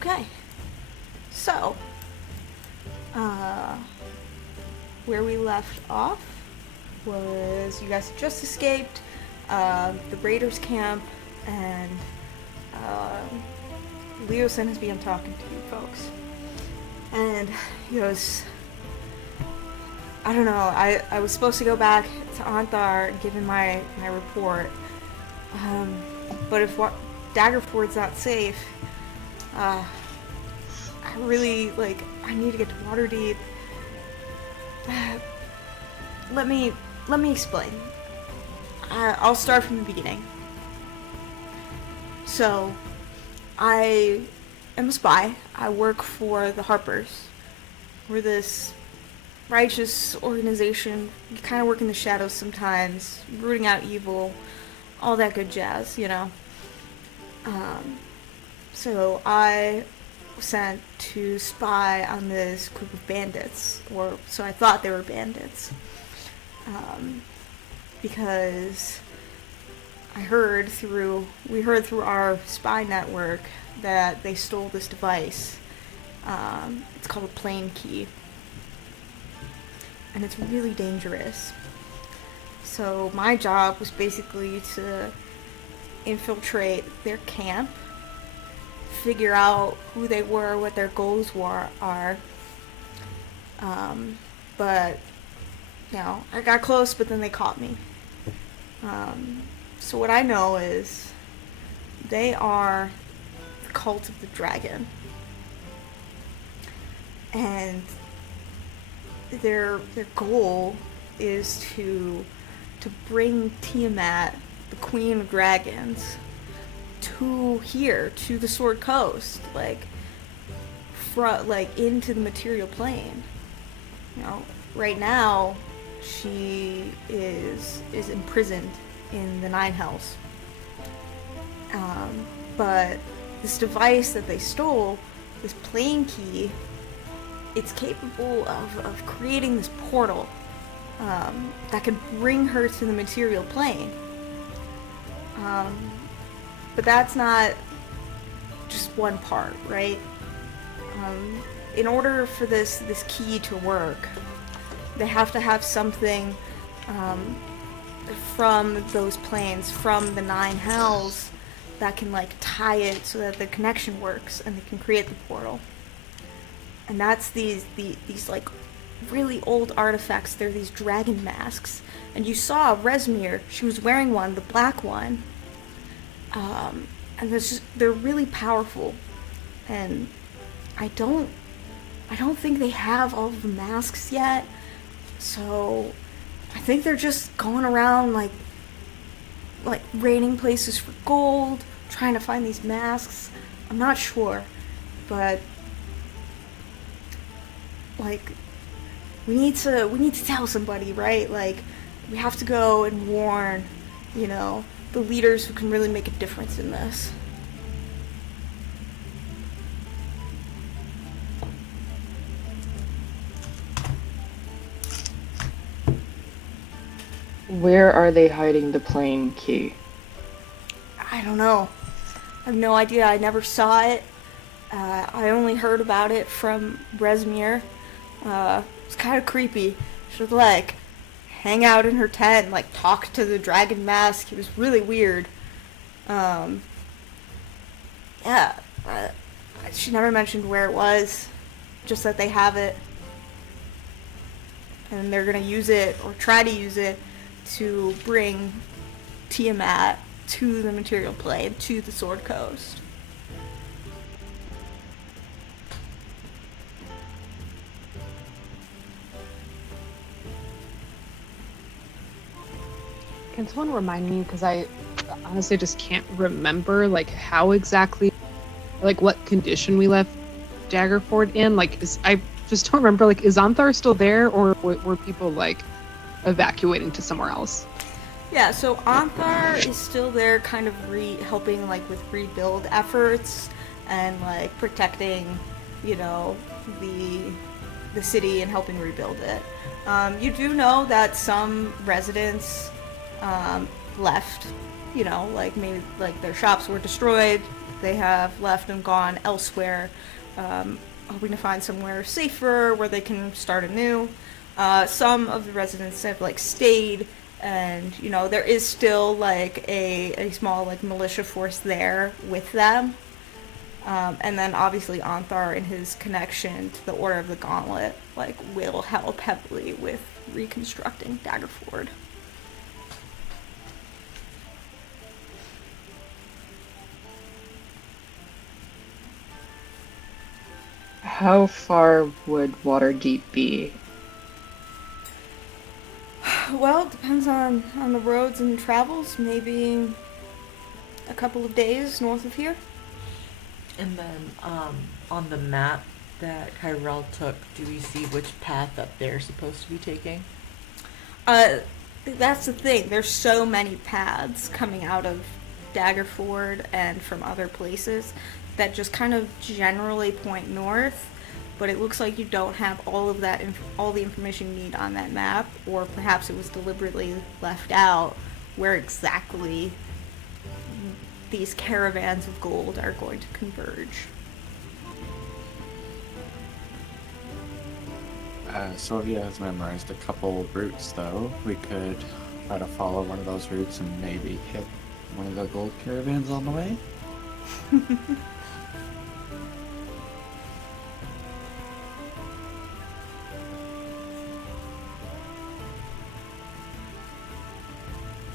Okay. So, where we left off was you guys had just escaped the Raiders camp, and Leo sent us began talking to you folks. And he goes, I don't know, I was supposed to go back to Anthar and give him my report. But if Daggerford's not safe, I really, I need to get to Waterdeep. Let me explain. I'll start from the beginning. So, I am a spy. I work for the Harpers. We're this righteous organization. You kind of work in the shadows sometimes, rooting out evil, all that good jazz, you know. So I was sent to spy on this group of bandits, or so I thought they were bandits, because we heard through our spy network that they stole this device. It's called a plane key, and it's really dangerous. So my job was basically to infiltrate their camp, figure out who they were, what their goals are. But, you know, I got close, but then they caught me. So what I know is they are the cult of the dragon. And their goal is to bring Tiamat, the Queen of Dragons, to the Sword Coast, into the material plane. You know, right now she is imprisoned in the Nine Hells. But this device that they stole, this plane key, it's capable of creating this portal that can bring her to the material plane. But that's not just one part, right? In order for this key to work, they have to have something from those planes, from the Nine Hells, that can tie it so that the connection works and they can create the portal. And that's these really old artifacts. They're these dragon masks. And you saw Resmir, she was wearing one, the black one. And they're really powerful. And I don't think they have all of the masks yet. So I think they're just going around like raiding places for gold, trying to find these masks. I'm not sure, but we need to tell somebody, right? We have to go and warn, the leaders who can really make a difference in this. Where are they hiding the plane key? I don't know. I have no idea. I never saw it. I only heard about it from Resmir. It's kind of creepy. She would hang out in her tent, talk to the dragon mask. It was really weird. She never mentioned where it was, just that they have it. And they're gonna use it, or try to use it, to bring Tiamat to the material plane, to the Sword Coast. Can someone remind me, because I honestly just can't remember how exactly, what condition we left Daggerford in? I just don't remember, is Anthar still there, or were people evacuating to somewhere else? Yeah, so Anthar is still there, kind of helping with rebuild efforts and protecting, the city and helping rebuild it. You do know that some residents left, maybe their shops were destroyed, they have left and gone elsewhere, hoping to find somewhere safer where they can start anew. Some of the residents have like stayed, and there is still like a small like militia force there with them. And then obviously Anthar and his connection to the Order of the Gauntlet like will help heavily with reconstructing Daggerford. How far would Waterdeep be? Well, it depends on the roads and travels. Maybe a couple of days north of here. And then on the map that Kyrell took, do we see which path that they're supposed to be taking? That's the thing. There's so many paths coming out of Daggerford and from other places that just kind of generally point north, but it looks like you don't have all of that all the information you need on that map, or perhaps it was deliberately left out where exactly these caravans of gold are going to converge. Sylvia has memorized a couple routes, though. We could try to follow one of those routes and maybe hit one of the gold caravans on the way.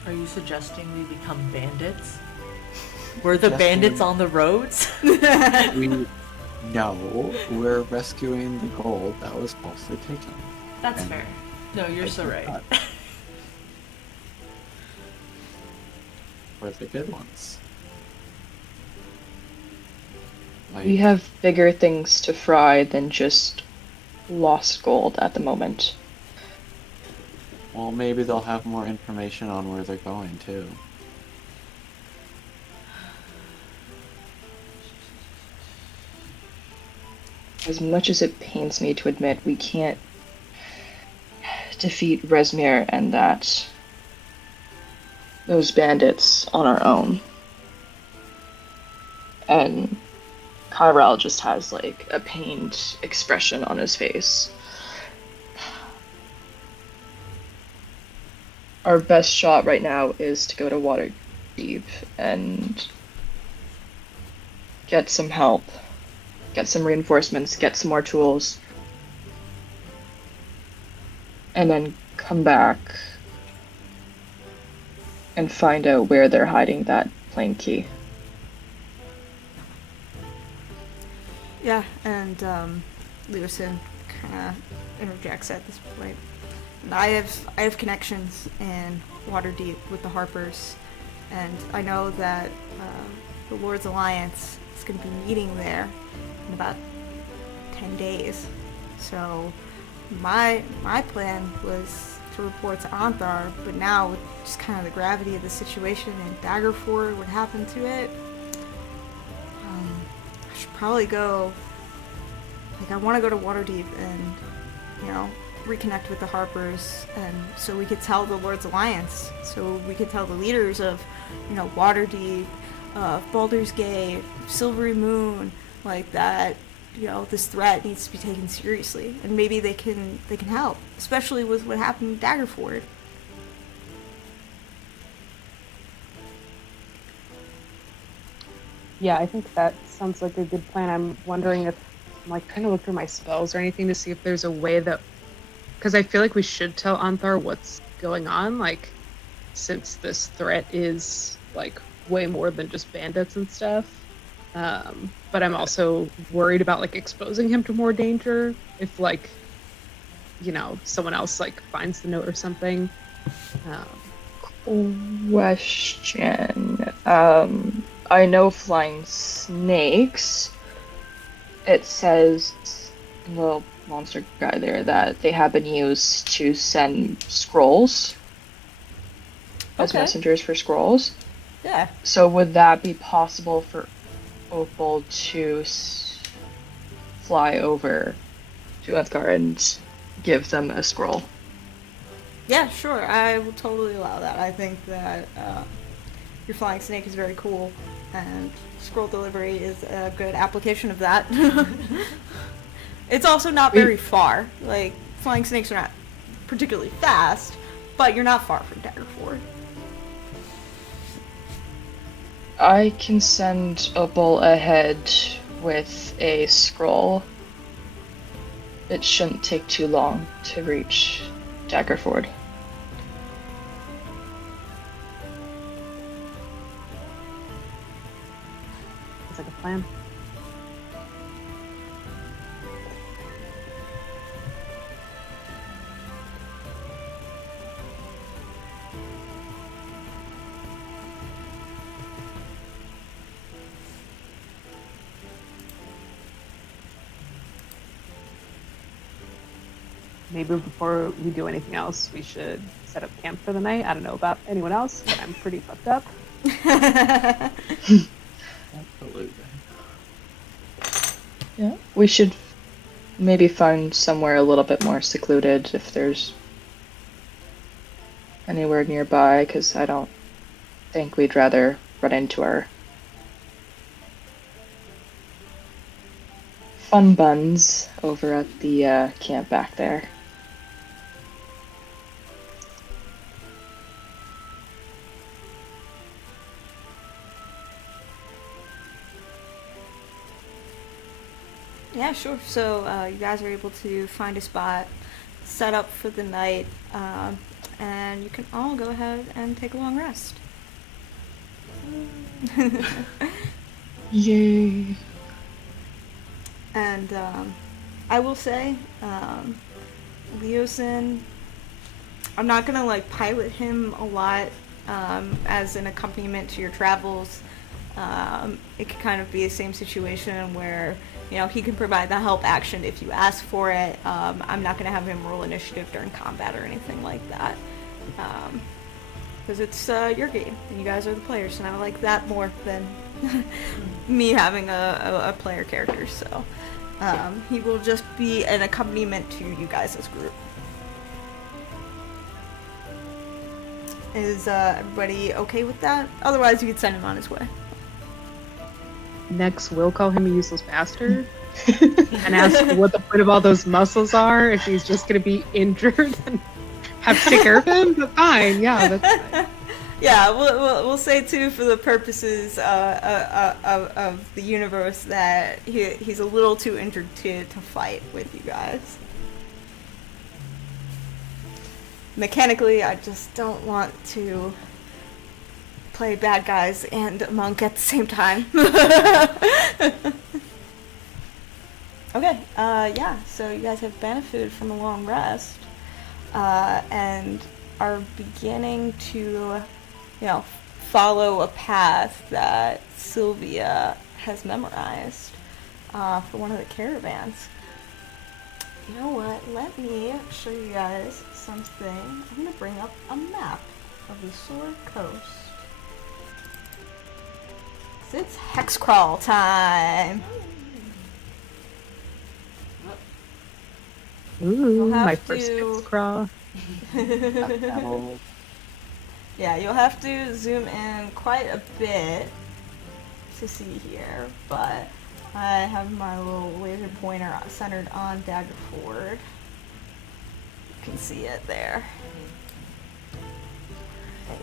Are you suggesting we become bandits? We're the bandits on the roads? No, we're rescuing the gold that was falsely taken. That's And fair. No, you're so right. We're the good ones. Like, We have bigger things to fry than just lost gold at the moment. well, maybe they'll have more information on where they're going, too. As much as it pains me to admit, we can't defeat Resmir and those bandits on our own. And Kyrell just has like a pained expression on his face. Our best shot right now is to go to Waterdeep and get some help, get some reinforcements, get some more tools, and then come back and find out where they're hiding that plane key. Yeah, and Lewison kind of interjects at this point. And I have connections in Waterdeep with the Harpers, and I know that the Lord's Alliance is going to be meeting there in about 10 days. So my plan was to report to Anthar, but now with just kind of the gravity of the situation and Daggerford, what happened to it, I should probably go. Like, I want to go to Waterdeep and, reconnect with the Harpers, and so we could tell the Lord's Alliance, so we could tell the leaders of, Waterdeep, Baldur's Gate, Silvery Moon, like that. This threat needs to be taken seriously, and maybe they can help, especially with what happened in Daggerford. Yeah, I think that sounds like a good plan. I'm wondering if I'm like trying to look through my spells or anything to see if there's a way that, because I feel like we should tell Anthar what's going on, like, since this threat is like way more than just bandits and stuff. But I'm also worried about like exposing him to more danger if like, someone else like finds the note or something. Question. I know flying snakes. It says in the little monster guy there that they have been used to send scrolls as Okay. messengers for scrolls. Yeah. So would that be possible for Opal to fly over to Uthgar and give them a scroll? Yeah, sure. I will totally allow that. I think that your flying snake is very cool, and scroll delivery is a good application of that. It's also not very far. Like, flying snakes are not particularly fast, but you're not far from Daggerford. I can send Opal ahead with a scroll. It shouldn't take too long to reach Daggerford. It's like a plan. Maybe before we do anything else, we should set up camp for the night. I don't know about anyone else, but I'm pretty fucked up. Absolutely. Yeah. We should maybe find somewhere a little bit more secluded if there's anywhere nearby, because I don't think we'd rather run into our fun buns over at the camp back there. Yeah, sure. So you guys are able to find a spot, set up for the night, and you can all go ahead and take a long rest. Yay! And I will say, Leosin, I'm not gonna like pilot him a lot as an accompaniment to your travels. It could kind of be the same situation where, you know, he can provide the help action if you ask for it. I'm not gonna have him roll initiative during combat or anything like that. Because it's your game, and you guys are the players, and I like that more than me having a player character. So he will just be an accompaniment to you guys as a group. Is everybody okay with that? Otherwise, you could send him on his way. Next, we'll call him a useless bastard and ask what the point of all those muscles are if he's just going to be injured and have to take care of him. But fine, yeah, that's fine. Yeah, we'll say too, for the purposes of the universe, that he's a little too injured to fight with you guys. Mechanically, I just don't want to play bad guys and a monk at the same time. Okay, yeah, so you guys have benefited from a long rest, and are beginning to, you know, follow a path that Sylvia has memorized for one of the caravans. You know what? Let me show you guys something. I'm going to bring up a map of the Sword Coast. It's hex crawl time. Ooh, have my first to- fix crawl. Yeah, you'll have to zoom in quite a bit to see here, but I have my little laser pointer centered on Daggerford. You can see it there. Right.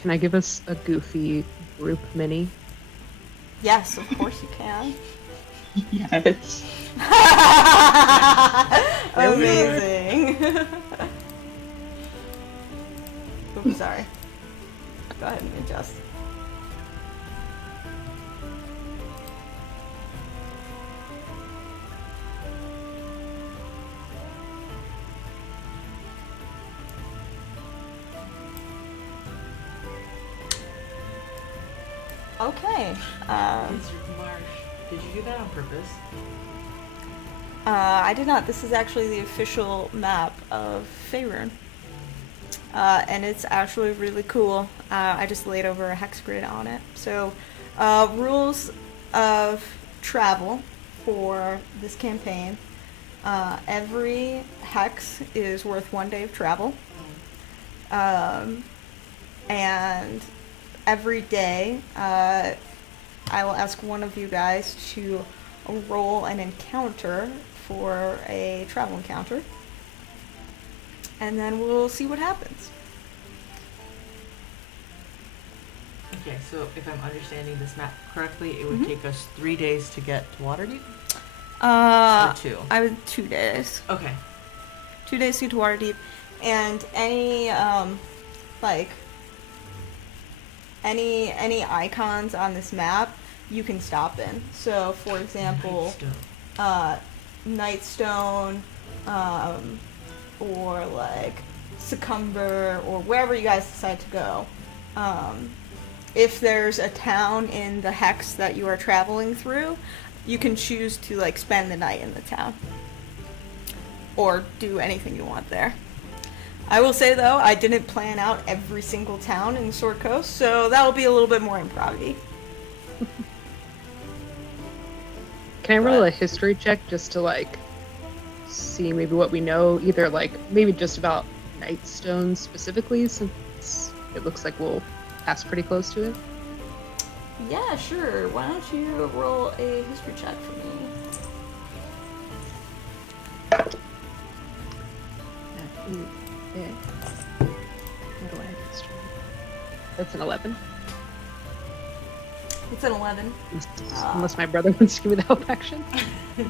Can I give us a goofy group mini? Yes, of course you can. Yes. Amazing. Oops, sorry. Go ahead and adjust. Okay. Mr. Marsh, did you do that on purpose? I did not. This is actually the official map of Faerun. And it's actually really cool. I just laid over a hex grid on it. So, rules of travel for this campaign. Every hex is worth 1 day of travel. and every day I will ask one of you guys to roll an encounter for a travel encounter, and then we'll see what happens. Okay, so if I'm understanding this map correctly, it would take us 3 days to get to Waterdeep? Or 2? I would 2 days. Okay. 2 days to get to Waterdeep, and any any icons on this map you can stop in. So, for example, Nightstone, or like Succumber, or wherever you guys decide to go. If there's a town in the hex that you are traveling through, you can choose to like spend the night in the town, or do anything you want there. I will say though, I didn't plan out every single town in the Sword Coast, so that'll be a little bit more improv-y. Can I roll a history check just to like see maybe what we know, either like maybe just about Nightstone specifically, since it looks like we'll pass pretty close to it? Yeah, sure. Why don't you roll a history check for me? That's an 11. It's an 11. Unless my brother wants to give me the help action.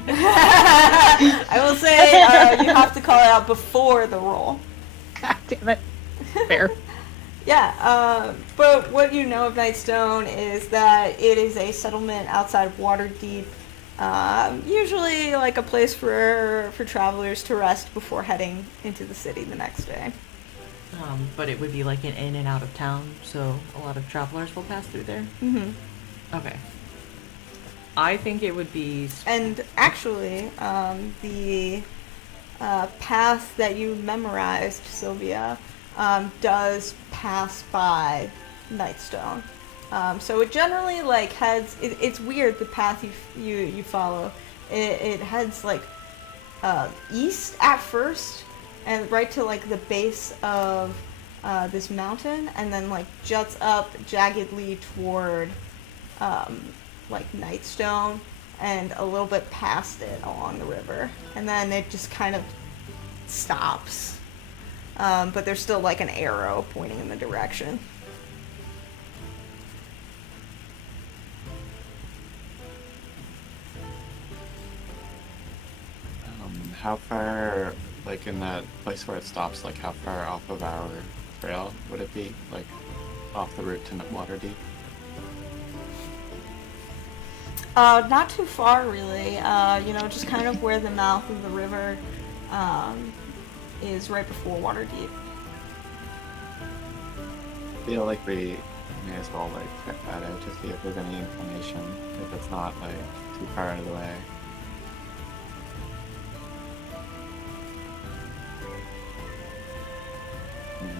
I will say you have to call it out before the roll. God damn it. Fair. Yeah, but what you know of Nightstone is that it is a settlement outside of Waterdeep, usually like a place for travelers to rest before heading into the city the next day. But it would be like an in and out of town, so a lot of travelers will pass through there? Mm-hmm. Okay. I think it would be... And actually, the path that you memorized, Sylvia, does pass by Nightstone. So it generally like heads. It's weird the path you follow. It heads like east at first, and right to like the base of this mountain, and then like juts up jaggedly toward like Nightstone, and a little bit past it along the river, and then it just kind of stops. But there's still like an arrow pointing in the direction. How far, like in that place where it stops, like how far off of our trail would it be? Like off the route to Waterdeep? Not too far really. Just kind of where the mouth of the river is right before Waterdeep. I feel like we may as well like check that out to see if there's any information, if it's not like too far out of the way.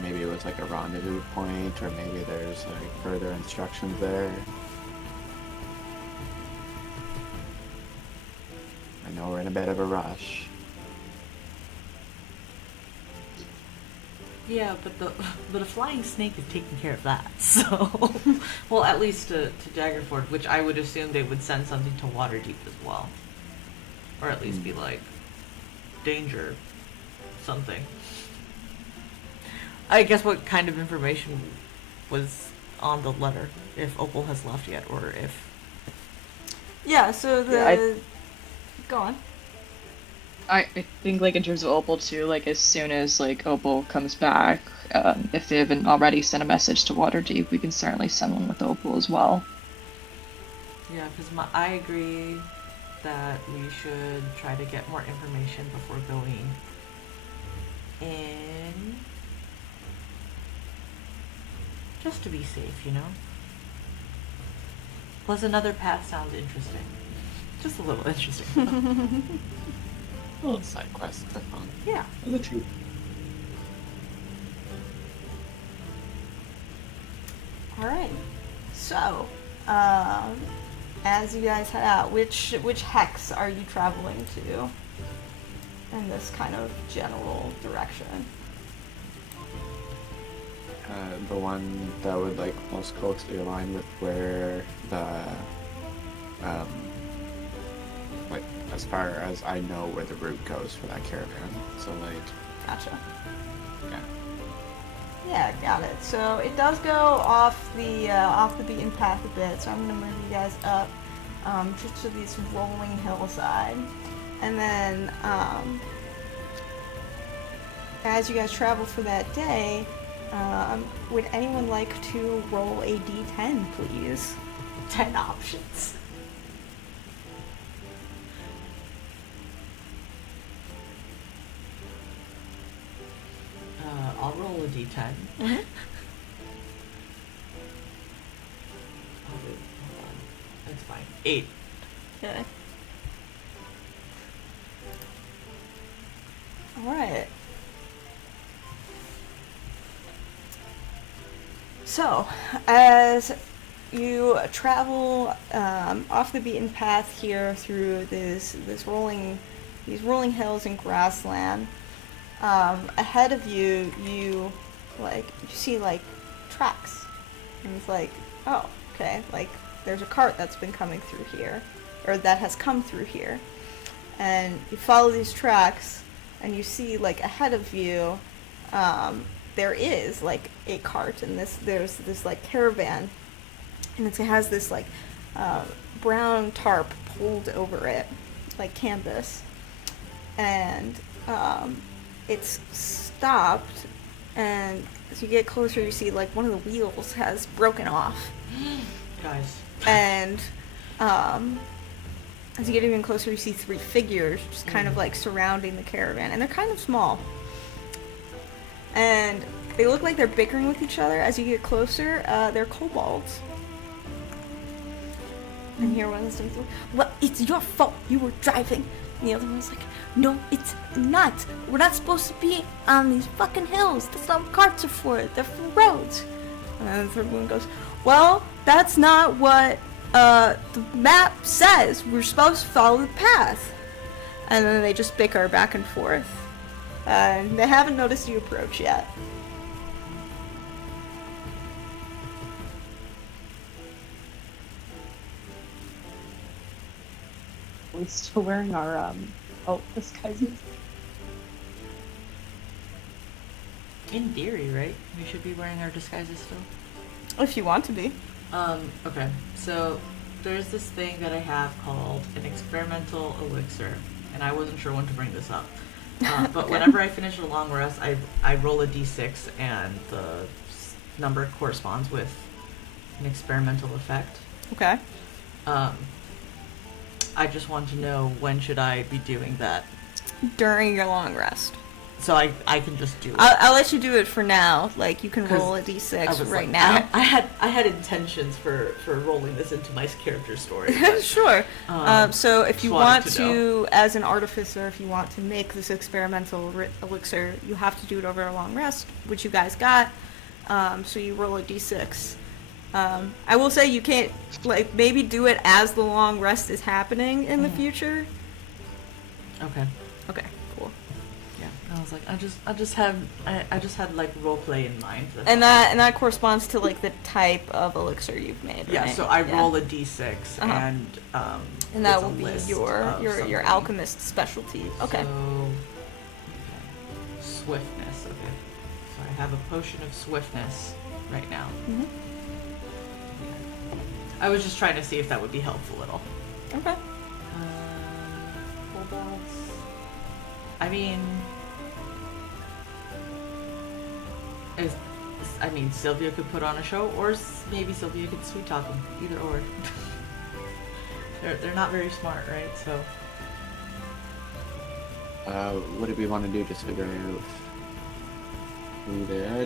Maybe it was like a rendezvous point, or maybe there's like further instructions there. I know we're in a bit of a rush. Yeah, but a flying snake is taking care of that. So, well, at least to Daggerford, which I would assume they would send something to Waterdeep as well, or at least be like danger, something. I guess what kind of information was on the letter, if Opal has left yet, or if... Yeah, so go on. I think, like, in terms of Opal, too, like, as soon as, like, Opal comes back, if they haven't already sent a message to Waterdeep, we can certainly send one with Opal as well. Yeah, because I agree that we should try to get more information before going in. Just to be safe, you know? Plus another path sounds interesting. Just a little interesting. Little side quests are fun. Yeah. The two. Alright. So, as you guys head out, which hex are you traveling to in this kind of general direction? the one that would like most closely align with where the like as far as I know where the route goes for that caravan. So like Gotcha. yeah. Yeah, got it. So it does go off the beaten path a bit. So I'm gonna move you guys up, just to this rolling hillside, and then as you guys travel for that day, would anyone like to roll a d10, please? 10 options. I'll roll a d10. Mm-hmm. Hold on. That's fine. 8. Okay. All right. So, as you travel off the beaten path here through these rolling hills and grassland, ahead of you, you see like tracks, and it's like, oh, okay, like there's a cart that's been coming through here, or that has come through here, and you follow these tracks, and you see like ahead of you, there is like a cart, and there's this like caravan, and it has this like brown tarp pulled over it, like canvas, and it's stopped, and as you get closer, you see like one of the wheels has broken off, Guys. and as you get even closer, you see 3 figures just kind of like surrounding the caravan, and they're kind of small. And they look like they're bickering with each other. As you get closer, they're kobolds. And here one of them says, well, it's your fault. You were driving. And the other one's like, no, it's not. We're not supposed to be on these fucking hills. That's not what carts are for. They're for roads. And then the third one goes, well, that's not what the map says. We're supposed to follow the path. And then they just bicker back and forth. And they haven't noticed you approach yet. Are we still wearing our disguises? In theory, right? We should be wearing our disguises still. If you want to be. Okay. So there's this thing that I have called an experimental elixir, and I wasn't sure when to bring this up. But Okay. whenever I finish a long rest, I roll a d6, and the number corresponds with an experimental effect. Okay. I just want to know, when should I be doing that? During your long rest. So I can just do it. I'll let you do it for now. Like, you can 'Cause roll a I d6 was right like, now. I had intentions for rolling this into my character story. But, Sure. So if you just wanted want to know. to, as an artificer, if you want to make this experimental elixir, you have to do it over a long rest, which you guys got. So you roll a d6. I will say you can't, like, maybe do it as the long rest is happening in the future. Okay. Okay, cool. Yeah. I was like, I just had like role play in mind. That's And all. that corresponds to, like, the type of elixir you've made, Yeah. right? So I Yeah. roll a d6, Uh-huh. And that it's a will be list your of something. alchemist specialty. Okay. So, swiftness. Okay. So I have a potion of swiftness right now. Mhm. I was just trying to see if that would be helpful at all. Okay. Kobolds. I mean, Sylvia could put on a show, or maybe Sylvia could sweet talk them. Either or. They're not very smart, right? So. What do we want to do? Just figure out who they are?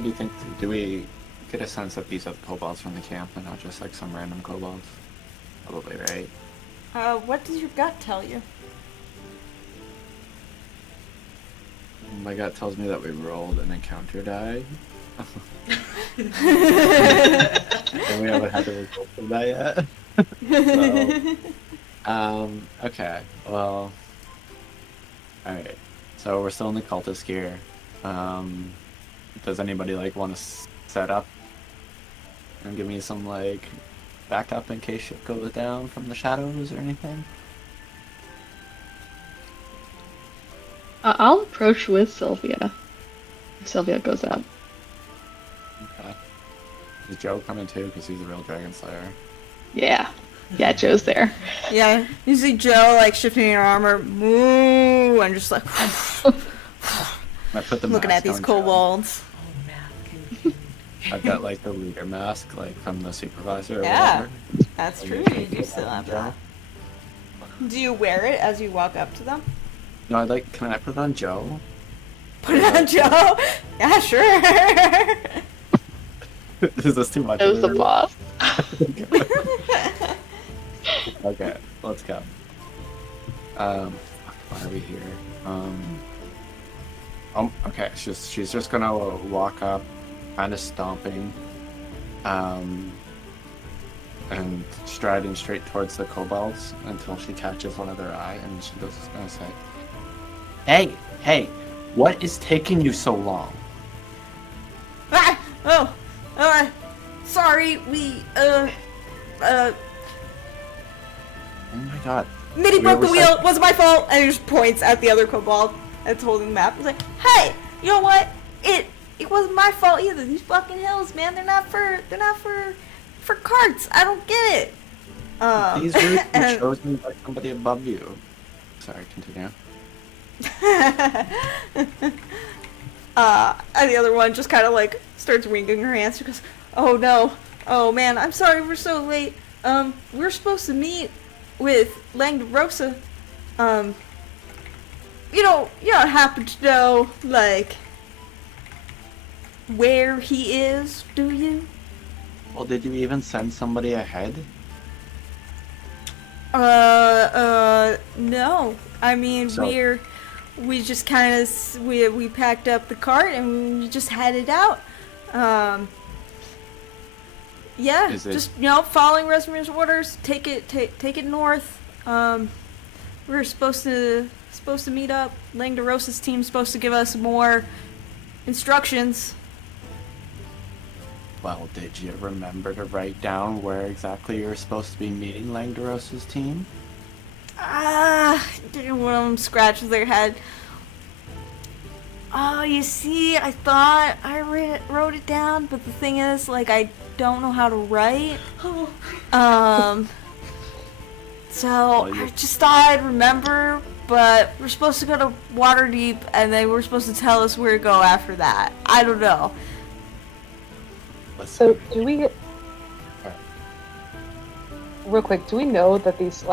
Do we get a sense that these are the kobolds from the camp and not just like some random kobolds? Probably, right? What does your gut tell you? My gut tells me that we rolled an encounter die. And we haven't had to roll for that yet. Okay, well, alright. So we're still in the cultist gear. Does anybody like want to set up and give me some like backup in case shit goes down from the shadows or anything? I'll approach with Sylvia. If Sylvia goes up. Okay. Is Joe coming too? Because he's a real dragon slayer. Yeah. Yeah, Joe's there. Yeah, you see Joe like shifting her armor, moo, and just like I put the looking mask at these on Joe. kobolds. Oh man, I've got like the leader mask, like from the supervisor. Or Yeah, whatever. that's true. Okay. You do still have that. Do you wear it as you walk up to them? No, I like. Can I put it on Joe? Put it on Joe. Yeah, sure. Is this too much? That was the boss. Okay, let's go. Why are we here? Okay, she's just gonna walk up, kind of stomping, and striding straight towards the kobolds until she catches one of their eye, and she's gonna say, "Hey, what is taking you so long?" Ah, sorry, we, Oh my god. Mitty We broke the always wheel, have- wasn't my fault, and he just points at the other kobold that's holding the map. He's like, hey, you know what? It wasn't my fault either. These fucking hills, man, they're not for carts. I don't get it. These routes were and- chosen by somebody above you. Sorry, continue. And the other one just kind of like starts wringing her hands. She goes, "Oh no, oh man, I'm sorry we're so late. We're supposed to meet with Langdorosa. You don't happen to know like where he is, do you?" Well, did you even send somebody ahead? No. I mean, So- we just kind of we packed up the cart and we just headed out. Yeah, Is it- just following Resmir's orders. Take it north. We're supposed to meet up. Langdorosa's team's supposed to give us more instructions. Well, did you remember to write down where exactly you're supposed to be meeting Langdorosa's team? One of them scratches their head. Oh, you see, I thought I wrote it down, but the thing is, like, I don't know how to write. So I just thought I'd remember, but we're supposed to go to Waterdeep, and they were supposed to tell us where to go after that. I don't know. Listen, So do we real quick, do we know that these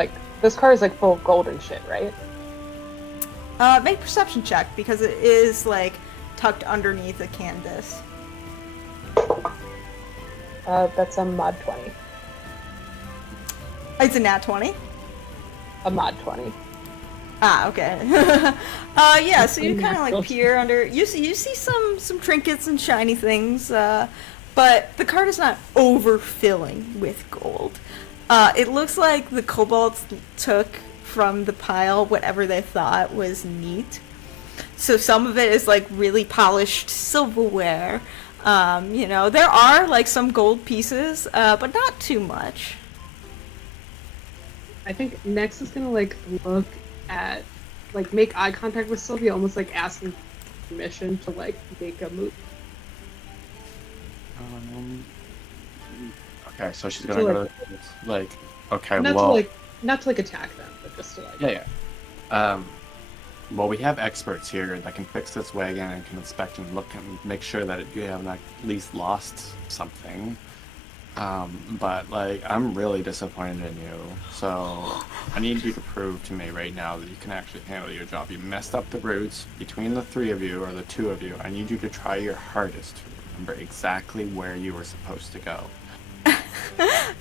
this car is like full of gold and shit, right? Make perception check, because it is, like, tucked underneath a canvas. That's a mod 20. It's a nat 20? A mod 20. Ah, okay. Yeah, so you kind of like peer under. You see some trinkets and shiny things, but the cart is not overfilling with gold. It looks like the kobolds took from the pile whatever they thought was neat. So some of it is like really polished silverware. There are like some gold pieces, but not too much. I think Nex is gonna look at make eye contact with Sylvia, almost like asking permission to make a move. Okay, so she's gonna So, go to, okay, Not well, to attack them, but just to yeah. Well, we have experts here that can fix this wagon and can inspect and look and make sure that you haven't at least lost something. But I'm really disappointed in you. So I need you to prove to me right now that you can actually handle your job. You messed up the routes between the three of you or the two of you. I need you to try your hardest to remember exactly where you were supposed to go.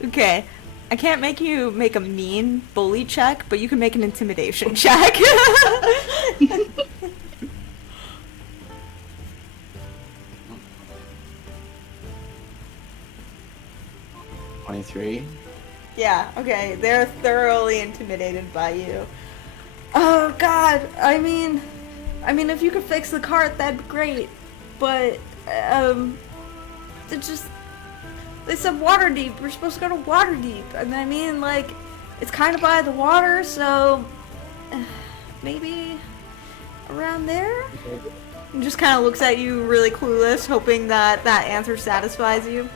Okay. I can't make you make a mean bully check, but you can make an intimidation check. 23. Yeah, okay. They're thoroughly intimidated by you. Oh god, I mean if you could fix the cart, that'd be great. But they said Waterdeep. We're supposed to go to Waterdeep. And I mean, like, it's kind of by the water, so maybe around there? And just kind of looks at you really clueless, hoping that that answer satisfies you.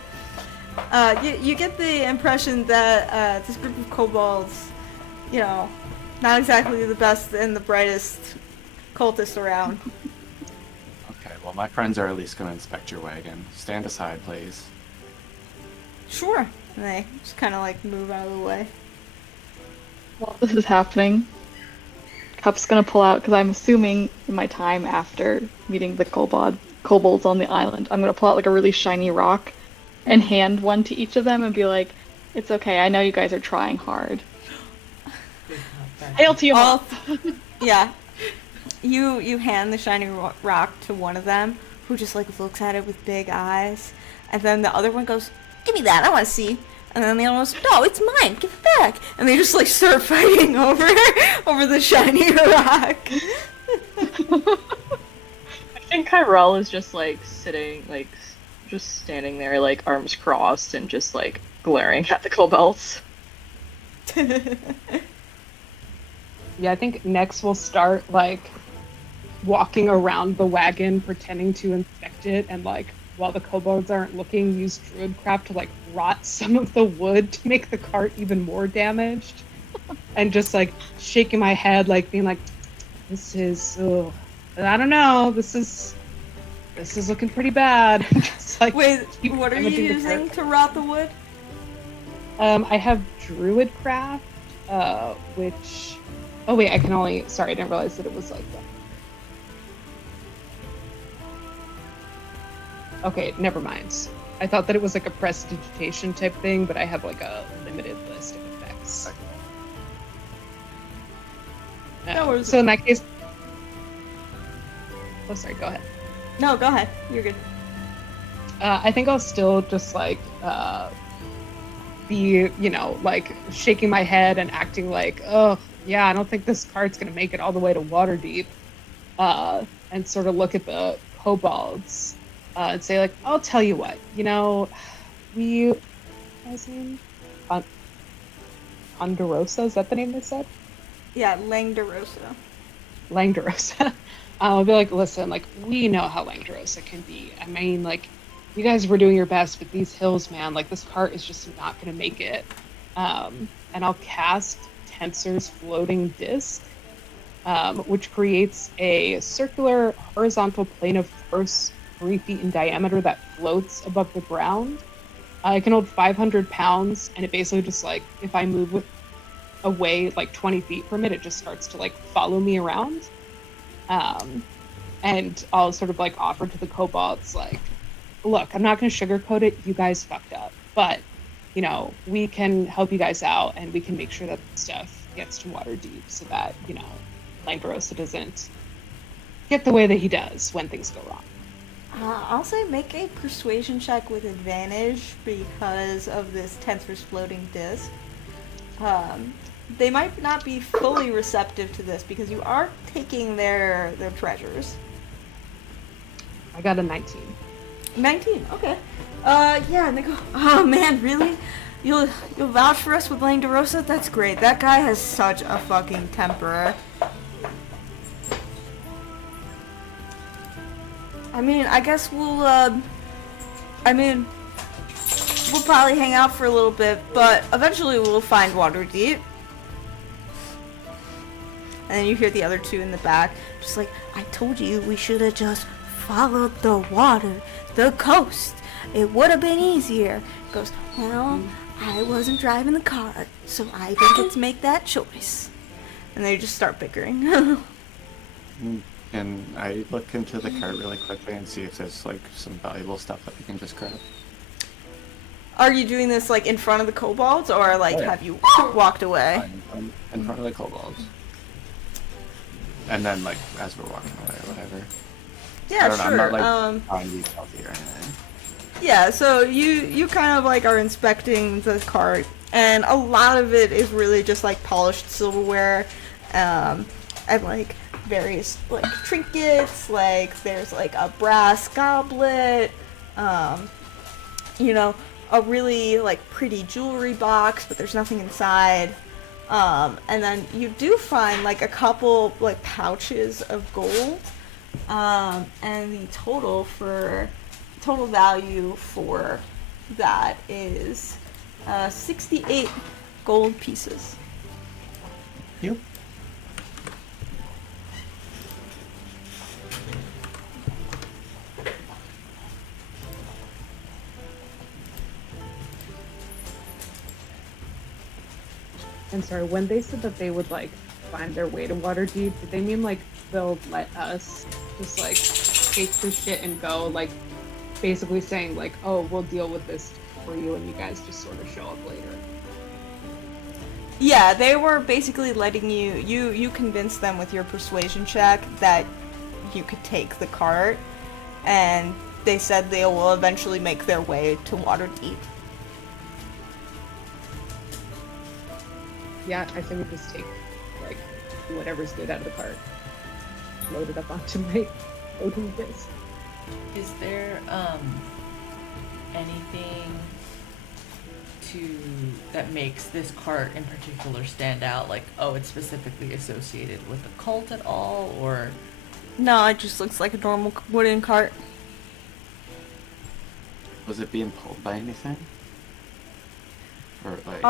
You get the impression that this group of kobolds, you know, not exactly the best and the brightest cultists around. Okay, well, my friends are at least going to inspect your wagon. Stand aside, please. Sure. And they just kind of like move out of the way. While this is happening, Cup's gonna pull out, because I'm assuming in my time after meeting the kobolds on the island, I'm gonna pull out like a really shiny rock and hand one to each of them and be like, it's okay, I know you guys are trying hard. Hail to you all! Yeah. You hand the shiny rock to one of them, who just like looks at it with big eyes, and then the other one goes, "Give me that, I want to see." And then the other one's, "No, it's mine, give it back." And they just like start fighting over the shiny rock. I think Kyrell is just like sitting, like just standing there, like arms crossed and just like glaring at the kobolds. Yeah, I think next we'll start like walking around the wagon, pretending to inspect it, and like while the kobolds aren't looking, use druidcraft to like rot some of the wood to make the cart even more damaged, and just like shaking my head, like being like, "This is, I don't know, this is looking pretty bad." Just like, wait, what are you using to rot the wood? I have druidcraft, which. Oh wait, I can only. Sorry, I didn't realize that it was like that. Okay, never mind. I thought that it was like a prestidigitation type thing, but I have like a limited list of effects. So in that case. Oh, sorry. Go ahead. No, go ahead. You're good. I think I'll still just like be, like shaking my head and acting like, oh. Yeah, I don't think this cart's gonna make it all the way to Waterdeep, and sort of look at the kobolds and say like, I'll tell you what, what's his name? Ponderosa, is that the name they said? Yeah, Langderosa. Langderosa. I'll be like, listen, like, we know how Langderosa can be. I mean, like, you guys were doing your best, but these hills, man, like, this cart is just not gonna make it. And I'll cast Tensor's floating disc, which creates a circular horizontal plane of force 3 feet in diameter that floats above the ground. It can hold 500 pounds, and it basically just like, if I move away like 20 feet from it, it just starts to like follow me around. And I'll sort of like offer to the kobolds like, look, I'm not going to sugarcoat it, you guys fucked up, but we can help you guys out, and we can make sure that stuff gets to Waterdeep so that, Langderosa doesn't get the way that he does when things go wrong. I'll say make a persuasion check with advantage because of this Tensor's floating disc. They might not be fully receptive to this because you are taking their treasures. I got a 19. 19, okay. Yeah, and they go, oh man, really? You'll vouch for us with Langderosa? That's great. That guy has such a fucking temper. I mean, I guess we'll probably hang out for a little bit, but eventually we'll find Waterdeep. And then you hear the other two in the back, just like, I told you we should have just followed the water, the coast. It would have been easier. Goes, well, I wasn't driving the car, so I didn't get to make that choice. And they just start bickering. And I look into the cart really quickly and see if there's like some valuable stuff that we can just grab. Are you doing this like in front of the kobolds, or like have you walked away? I'm in front of the kobolds. And then like as we're walking away or whatever. Yeah, I don't know, sure. I'm not like trying to be stealthy or anything. Yeah, so you kind of like are inspecting the cart, and a lot of it is really just like polished silverware, and like various like trinkets. Like there's like a brass goblet, a really like pretty jewelry box, but there's nothing inside. And then you do find like a couple like pouches of gold. And the total value for that is 68 gold pieces. Yep. And sorry, when they said that they would like find their way to Waterdeep, did they mean like they'll let us just like take this shit and go, like basically saying like, oh, we'll deal with this for you and you guys just sort of show up later? Yeah, they were basically letting you convince them with your persuasion check that you could take the cart, and they said they will eventually make their way to Waterdeep. Yeah, I think we just take like whatever's good out of the cart, load it up onto my loading disc. Is there anything that makes this cart in particular stand out? Like, oh, it's specifically associated with the cult at all, or? No, it just looks like a normal wooden cart. Was it being pulled by anything? Or like?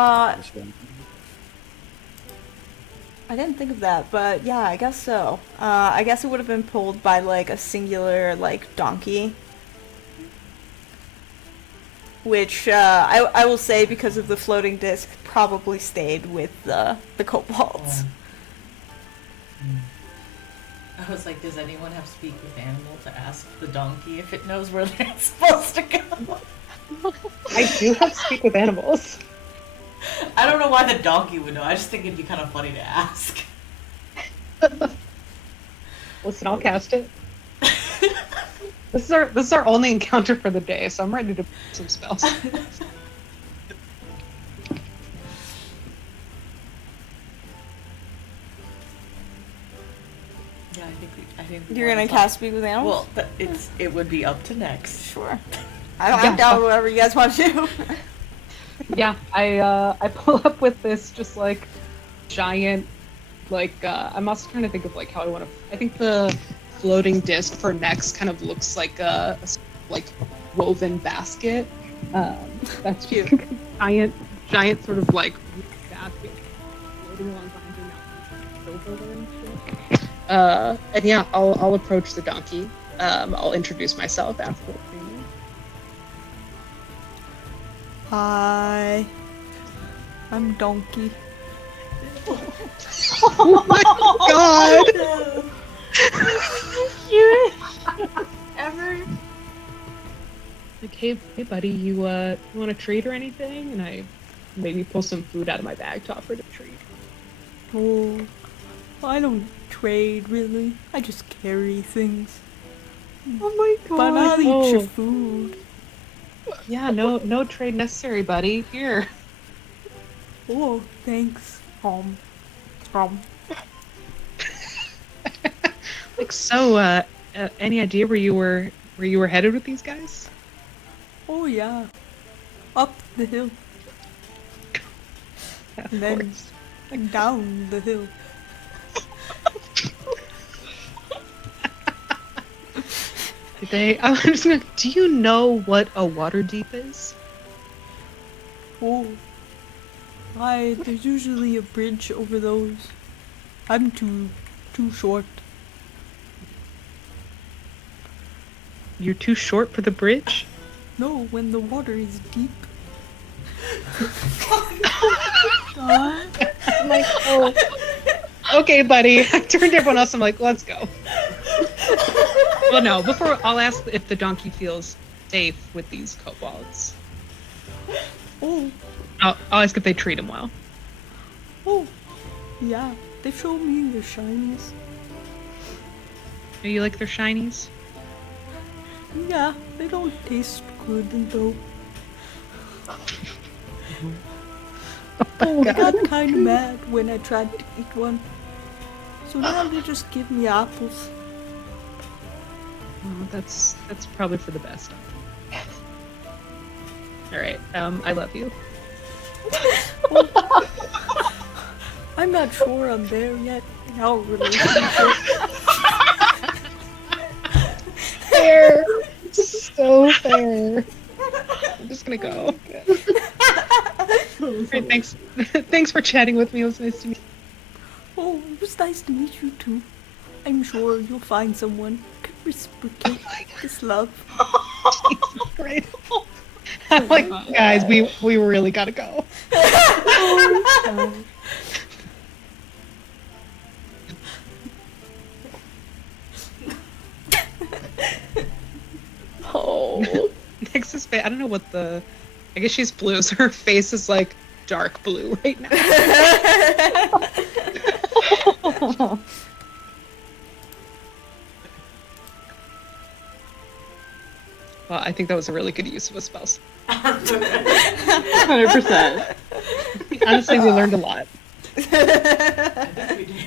I didn't think of that, but yeah, I guess so. I guess it would have been pulled by like a singular like donkey. Which I will say, because of the floating disc, probably stayed with the kobolds. I was like, does anyone have speak with animal to ask the donkey if it knows where they're supposed to go? I do have speak with animals. I don't know why the donkey would know. I just think it'd be kind of funny to ask. Listen, I'll cast it. This is our only encounter for the day, so I'm ready to put some spells. Yeah, I think we You're gonna cast Speak with Animals? Well, it would be up to next. Sure. I'm down with whatever you guys want to do. Yeah, I pull up with this just like giant, like I'm also trying to think of like how I want to. I think the floating disc for next kind of looks like a like woven basket. That's cute. giant sort of like basket floating along behind you now. And yeah, I'll approach the donkey. I'll introduce myself, ask what it's name. Hi, I'm Donkey. Oh my god! Cute ever. Like, hey buddy, you want a treat or anything? And I maybe pull some food out of my bag to offer to treat. Oh, I don't trade really. I just carry things. Oh my god! But I'll eat your food. Yeah, no trade necessary, buddy. Here. Oh, thanks. Like, so, any idea where you were headed with these guys? Oh yeah, up the hill. And then down the hill. I'm just gonna. Do you know what a water deep is? Oh, there's usually a bridge over those. I'm too short. You're too short for the bridge? No, when the water is deep. I'm like, oh. Okay, buddy. I turned to everyone else. I'm like, let's go. Well, no. Before, I'll ask if the donkey feels safe with these kobolds. Oh, I'll ask if they treat him well. oh, yeah. They show me their shinies. Do you like their shinies? Yeah, they don't taste good though. Oh, I got kind of mad when I tried to eat one. So now they just give me apples. Oh, that's probably for the best. All right. I love you. I'm not sure I'm there yet in our relationship. Fair. So fair. I'm just gonna go. Great, thanks. Thanks for chatting with me. It was nice to meet you. Oh, it was nice to meet you too. I'm sure you'll find someone who can reciprocate this love. Great. I'm like, guys, we really gotta go. Oh. Next is I don't know what the. I guess she's blue, so her face is like dark blue right now. Well, I think that was a really good use of a spell. 100%. Honestly, we learned a lot. I think we did.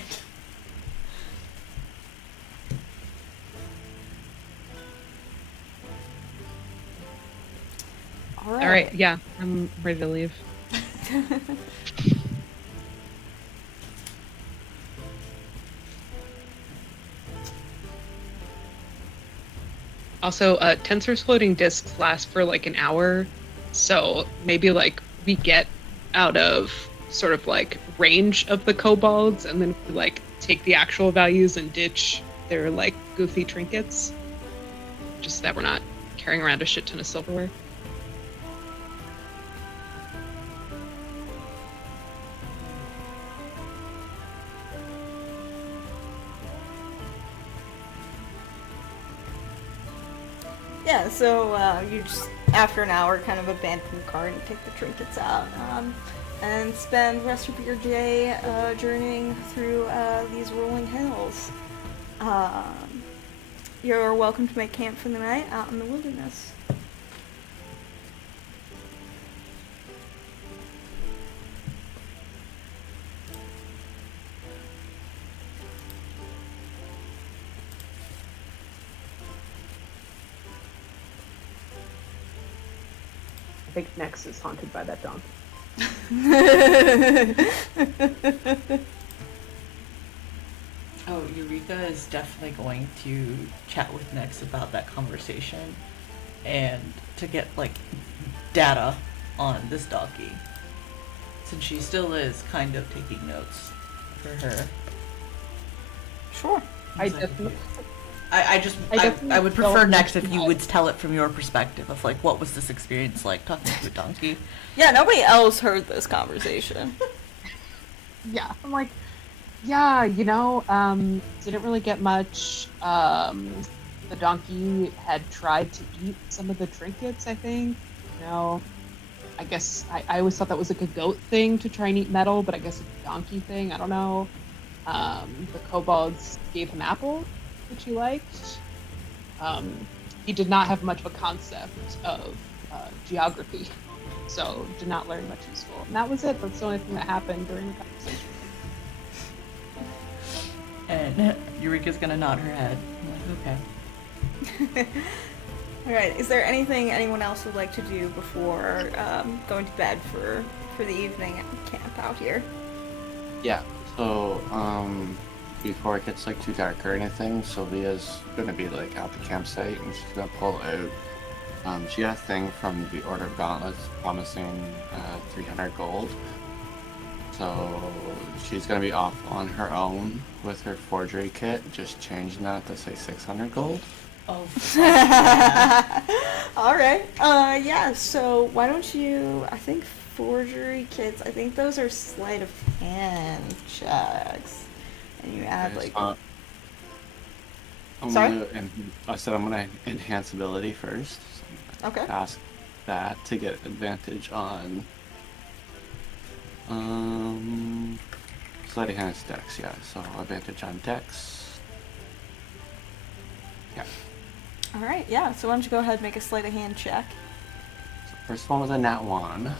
All All right, yeah, I'm ready to leave. Also, Tensor's floating discs last for like an hour, so maybe like we get out of sort of like range of the kobolds, and then we like take the actual values and ditch their like goofy trinkets. Just that we're not carrying around a shit ton of silverware. Yeah, so you just, after an hour, kind of abandon the cart and take the trinkets out, and spend the rest of your day journeying through these rolling hills. You're welcome to make camp for the night out in the wilderness. I think Nex is haunted by that donkey. Oh, Eureka is definitely going to chat with Nex about that conversation and to get like data on this donkey, since she still is kind of taking notes for her. Sure. I definitely. I would prefer don't Nex if think you that- would tell it from your perspective of like what was this experience like talking to a donkey. Yeah, nobody else heard this conversation. Yeah, I'm like, yeah, didn't really get much. The donkey had tried to eat some of the trinkets, I think. I guess I always thought that was like a goat thing to try and eat metal, but I guess it's a donkey thing. I don't know. The kobolds gave him apples, which he liked. He did not have much of a concept of geography, so did not learn much useful. And that was it. That's the only thing that happened during the conversation. And Eureka's gonna nod her head. I'm like, okay. Alright, is there anything anyone else would like to do before going to bed for the evening at camp out here? Yeah. So, before it gets like too dark or anything, Sylvia's gonna be like at the campsite and she's gonna pull out. She got a thing from the Order of Gauntlets promising 300 gold. So she's gonna be off on her own with her forgery kit, just changing that to say 600 gold. Oh. Alright, yeah, so why don't you, I think forgery kits, I think those are sleight of hand checks. And you add like... Sorry? I said I'm gonna enhance ability first. So Okay. ask that to get advantage on... Sleight of hand is dex, yeah, so advantage on dex. Yeah. Alright, yeah, so why don't you go ahead and make a sleight of hand check. So first one was a nat 1.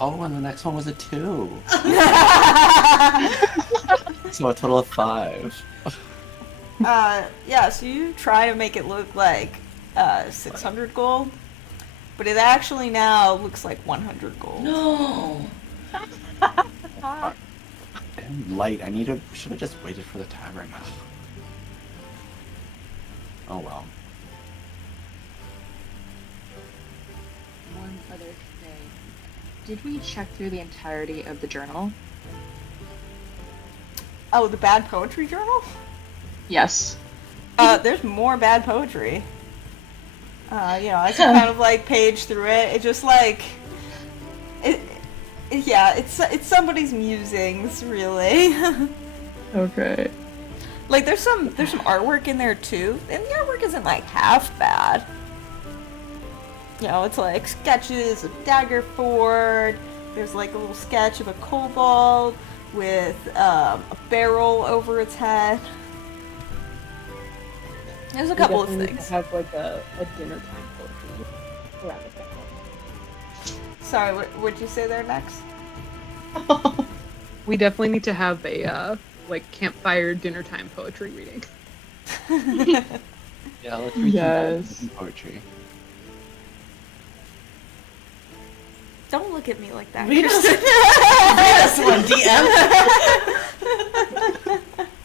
Oh, and the next one was a 2. So a total of 5. Yeah, so you try to make it look like 600 gold, but it actually now looks like 100 gold. No. Damn light. Should have just waited for the tavern. Oh well. One other thing. Did we check through the entirety of the journal? Oh, the bad poetry journal? Yes. There's more bad poetry. As you kind of like page through it, it just like it's somebody's musings, really. Okay. Like there's some artwork in there too, and the artwork isn't like half bad. It's like sketches of Daggerford. There's like a little sketch of a kobold with a barrel over its head. There's a couple of We definitely need things. to have like a dinner time poetry around the table. Sorry, what'd you say there next? We definitely need to have a like campfire dinner time poetry reading. Yeah, let's read Yes. some poetry. Don't look at me like that. Read us, Kristen. read us one, DM.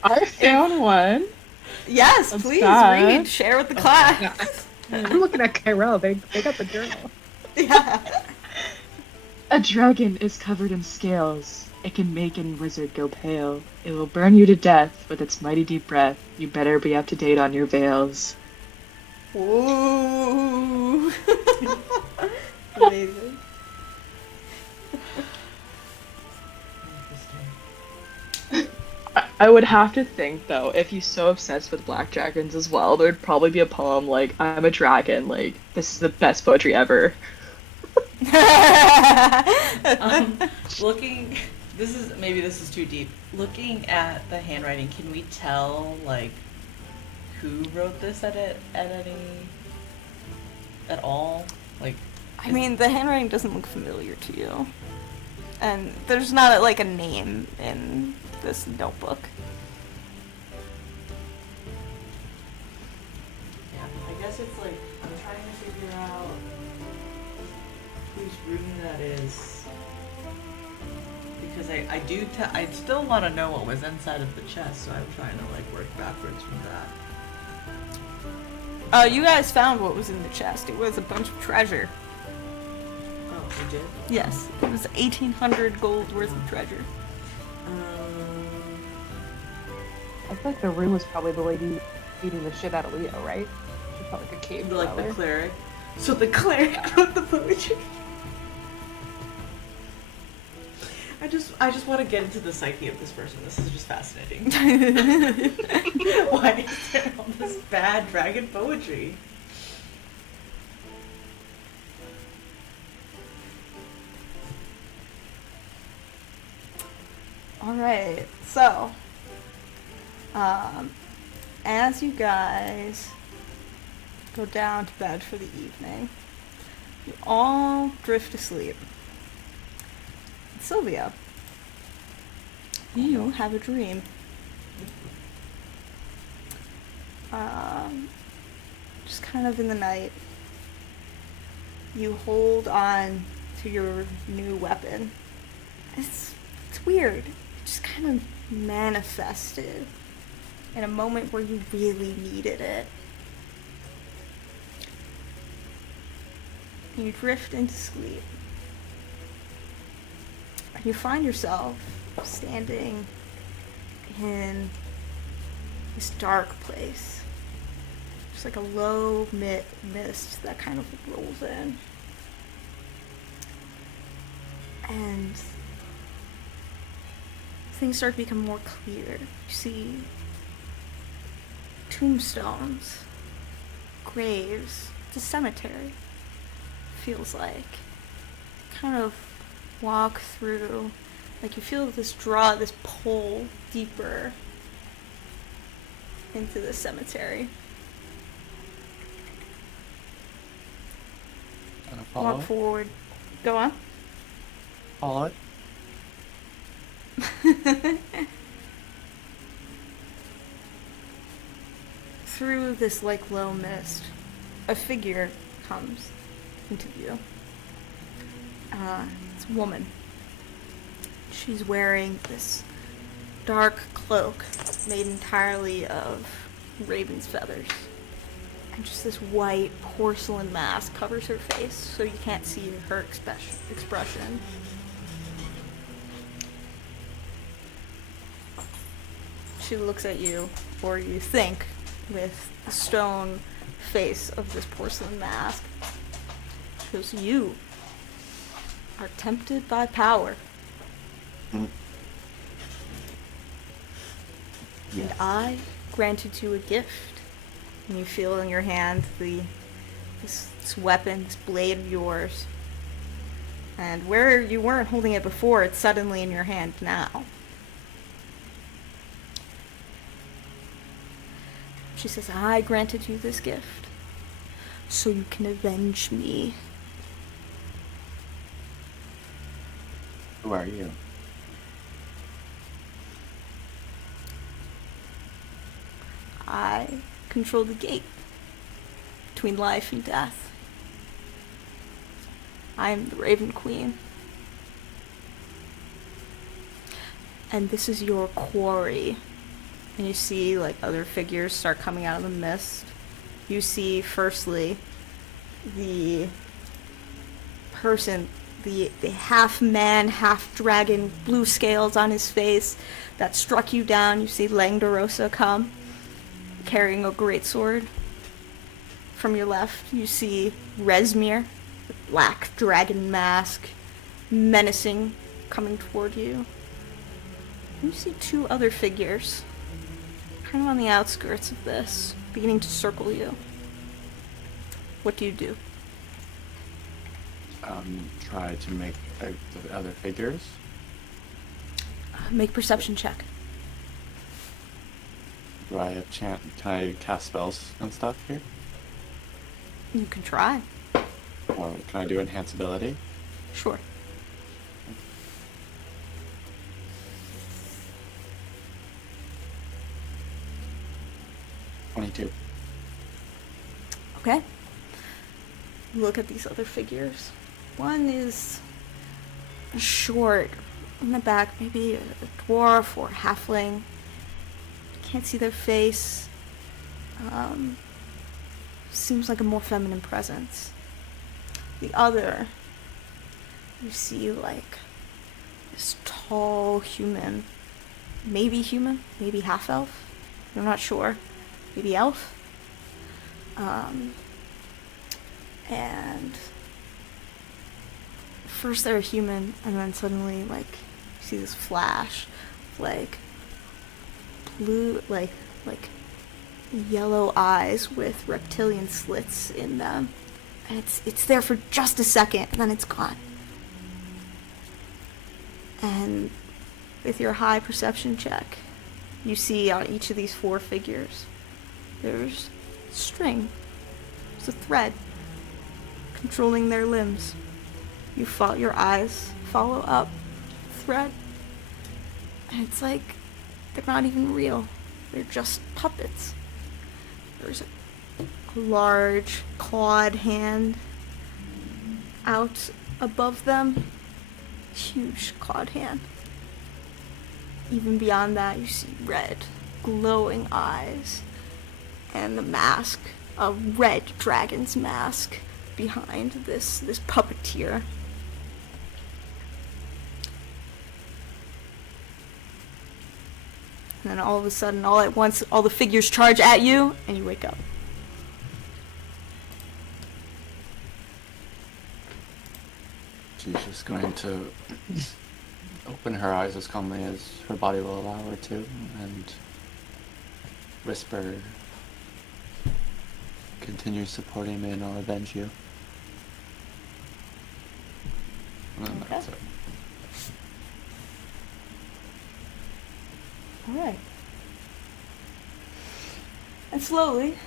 I found one. Yes, That's please bad. read. Share with the class. Yeah. I'm looking at Kyrell. They got the journal. Yeah. A dragon is covered in scales. It can make any wizard go pale. It will burn you to death with its mighty deep breath. You better be up to date on your veils. Ooh. Amazing. I would have to think, though, if you're so obsessed with black dragons as well, there'd probably be a poem like, I'm a dragon, like, this is the best poetry ever. Looking, this is too deep. Looking at the handwriting, can we tell like who wrote this at all? Like, I mean, the handwriting doesn't look familiar to you. And there's not like a name in this notebook. yeah, I guess it's like I'm trying to figure out whose room that is because I still want to know what was inside of the chest, so I'm trying to like work backwards from that. You guys found what was in the chest. It was a bunch of treasure. Oh, we did. Yes, it was 1,800 gold worth of treasure. I feel like the room was probably the lady beating the shit out of Leo, right? She felt like a cave Like the dweller. cleric. So the cleric wrote the poetry. I just want to get into the psyche of this person. This is just fascinating. Why is there all this bad dragon poetry? Alright, so, as you guys go down to bed for the evening, you all drift asleep. Sylvia, you have a dream. Just kind of in the night, you hold on to your new weapon. It's weird. It just kind of manifested in a moment where you really needed it. You drift into sleep. And you find yourself standing in this dark place. Just like a low mist that kind of rolls in. And things start to become more clear. You see tombstones, graves. It's a cemetery, feels like. Kind of walk through, like you feel this draw, this pull deeper into the cemetery. Gonna follow Walk it? forward. Go on. Follow it? Through this like low mist, a figure comes into view. It's a woman. She's wearing this dark cloak made entirely of raven's feathers. And just this white porcelain mask covers her face so you can't see her expression. She looks at you, or you think, with the stone face of this porcelain mask. She goes, "You are tempted by power. Mm. And Yes. I granted you a gift." And you feel in your hand this weapon, this blade of yours. And where you weren't holding it before, it's suddenly in your hand now. She says, "I granted you this gift so you can avenge me." Who are you? I control the gate between life and death. I am the Raven Queen. And this is your quarry. And you see like other figures start coming out of the mist. You see firstly the person, the half man, half dragon, blue scales on his face that struck you down. You see Langdorosa come, carrying a greatsword. From your left, you see Resmir, the black dragon mask, menacing, coming toward you. You see two other figures, kind of on the outskirts of this, beginning to circle you. What do you do? Try to make out the other figures. Make perception check. Do I have can I cast spells and stuff here? You can try. Or can I do enhance ability? Sure. $22. Okay. Look at these other figures. One is short in the back, maybe a dwarf or a halfling. Can't see their face. Seems like a more feminine presence. The other, you see like this tall human. Maybe human, maybe half elf. I'm not sure. Maybe elf. And first they're a human, and then suddenly, like, you see this flash, like, blue, like yellow eyes with reptilian slits in them. And it's there for just a second, and then it's gone. And with your high perception check, you see on each of these four figures, there's string. There's a thread controlling their limbs. Your eyes follow up the thread, and it's like they're not even real. They're just puppets. There's a large clawed hand out above them. Huge clawed hand. Even beyond that, you see red, glowing eyes, and the mask, a red dragon's mask, behind this puppeteer. And then all of a sudden, all at once, all the figures charge at you, and you wake up. She's just going to open her eyes as calmly as her body will allow her to, and whisper, "Continue supporting me and I'll avenge you." And then that's it. Alright. And slowly,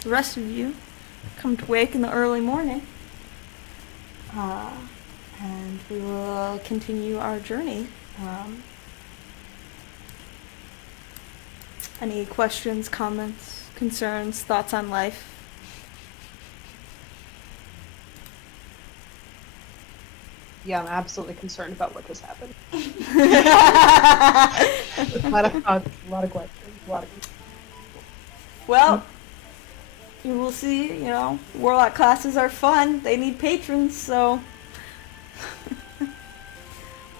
the rest of you come to wake in the early morning. And we will continue our journey. Any questions, comments, concerns, thoughts on life? Yeah, I'm absolutely concerned about what just happened. Well, A lot of thoughts, a lot of questions, a lot of. you will see, Warlock classes are fun. They need patrons, so.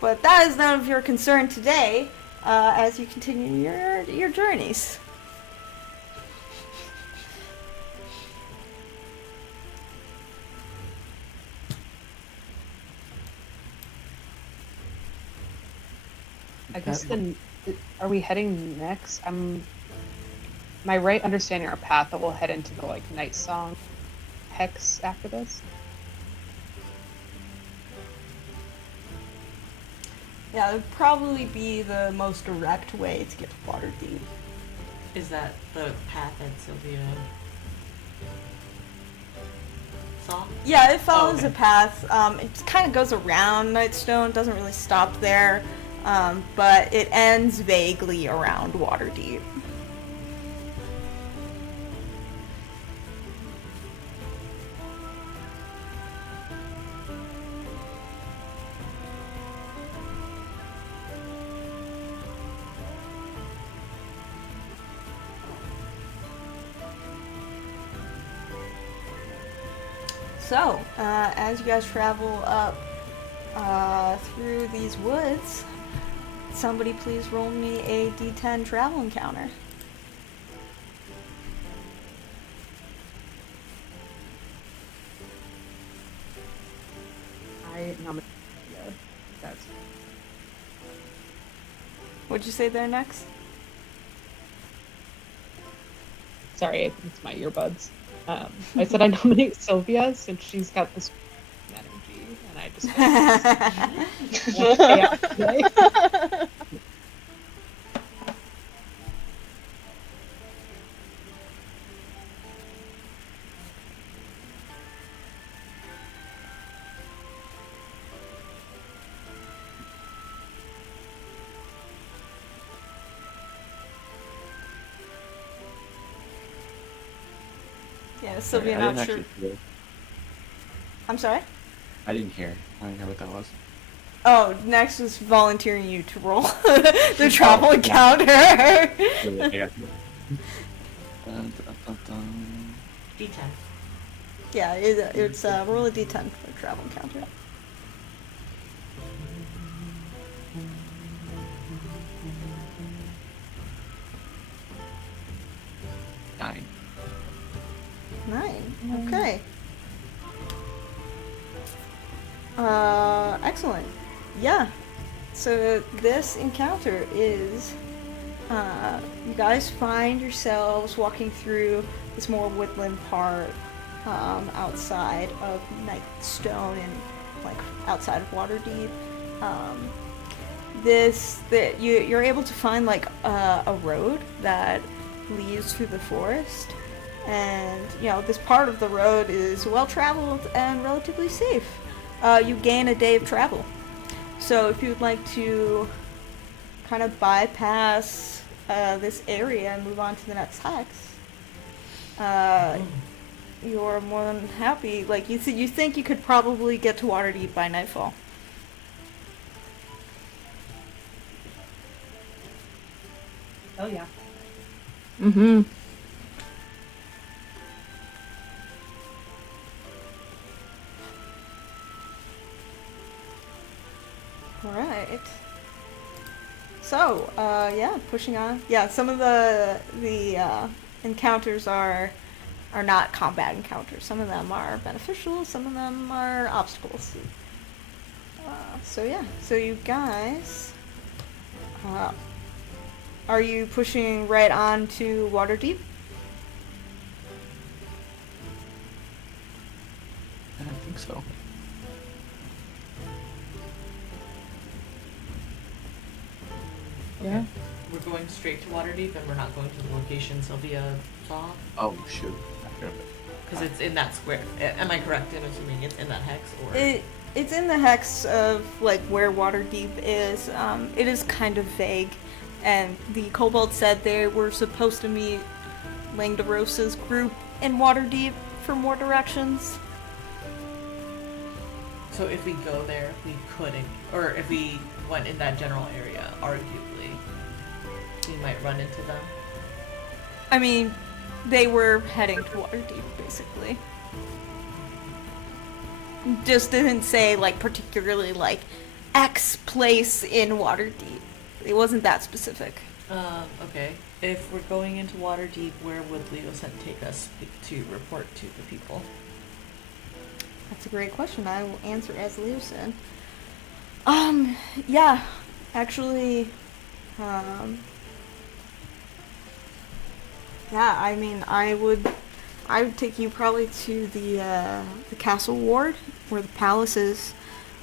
But that is none of your concern today, as you continue your journeys. I guess then, are we heading next? Am I right understanding our path that we'll head into the like Night Song hex after this? Yeah, it would probably be the most direct way to get to Waterdeep. Is that the path that Sylvia saw? Yeah, it follows okay. a path. It kind of goes around Nightstone, doesn't really stop there, but it ends vaguely around Waterdeep. So, as you guys travel up through these woods, somebody please roll me a d10 travel encounter. I nominate. Yeah, that's. What'd you say there next? Sorry, it's my earbuds. I said I nominate Sylvia since she's got this energy, and I just want to stay out today. Yeah, Sylvia, I not didn't sure. actually hear. I'm sorry? I didn't hear what that was. Oh, next was volunteering you to roll the travel encounter. Yeah. D10. Yeah, it's roll a d10 for travel encounter. Nine. 9. Okay. Excellent. Yeah. So this encounter is, you guys find yourselves walking through this more woodland part, outside of Nightstone and like outside of Waterdeep. You're able to find like a road that leads through the forest, and this part of the road is well traveled and relatively safe. You gain a day of travel, so if you would like to kind of bypass this area and move on to the next hex, you're more than happy. Like you think you could probably get to Waterdeep by nightfall. Oh yeah. Mm-hmm. Alright. So, pushing on. Yeah, some of the encounters are not combat encounters. Some of them are beneficial, some of them are obstacles. So you guys, are you pushing right on to Waterdeep? I think so. Yeah. We're going straight to Waterdeep and we're not going to the location Sylvia saw? Oh shoot. I forgot about it. Because it's in that square. Am I correct in assuming it's in that hex? Or It's in the hex of like where Waterdeep is. It is kind of vague, and the kobolds said they were supposed to meet Langdarosa's group in Waterdeep for more directions. So if we go there, we couldn't, or if we went in that general area, arguably, we might run into them. I mean, they were heading to Waterdeep, basically. Just didn't say, like, particularly, like, X place in Waterdeep. It wasn't that specific. Okay. If we're going into Waterdeep, where would Leosin take us to report to the people? That's a great question. I will answer as Leosin. Yeah, actually, yeah, I mean, I would take you probably to the castle ward, where the palace is.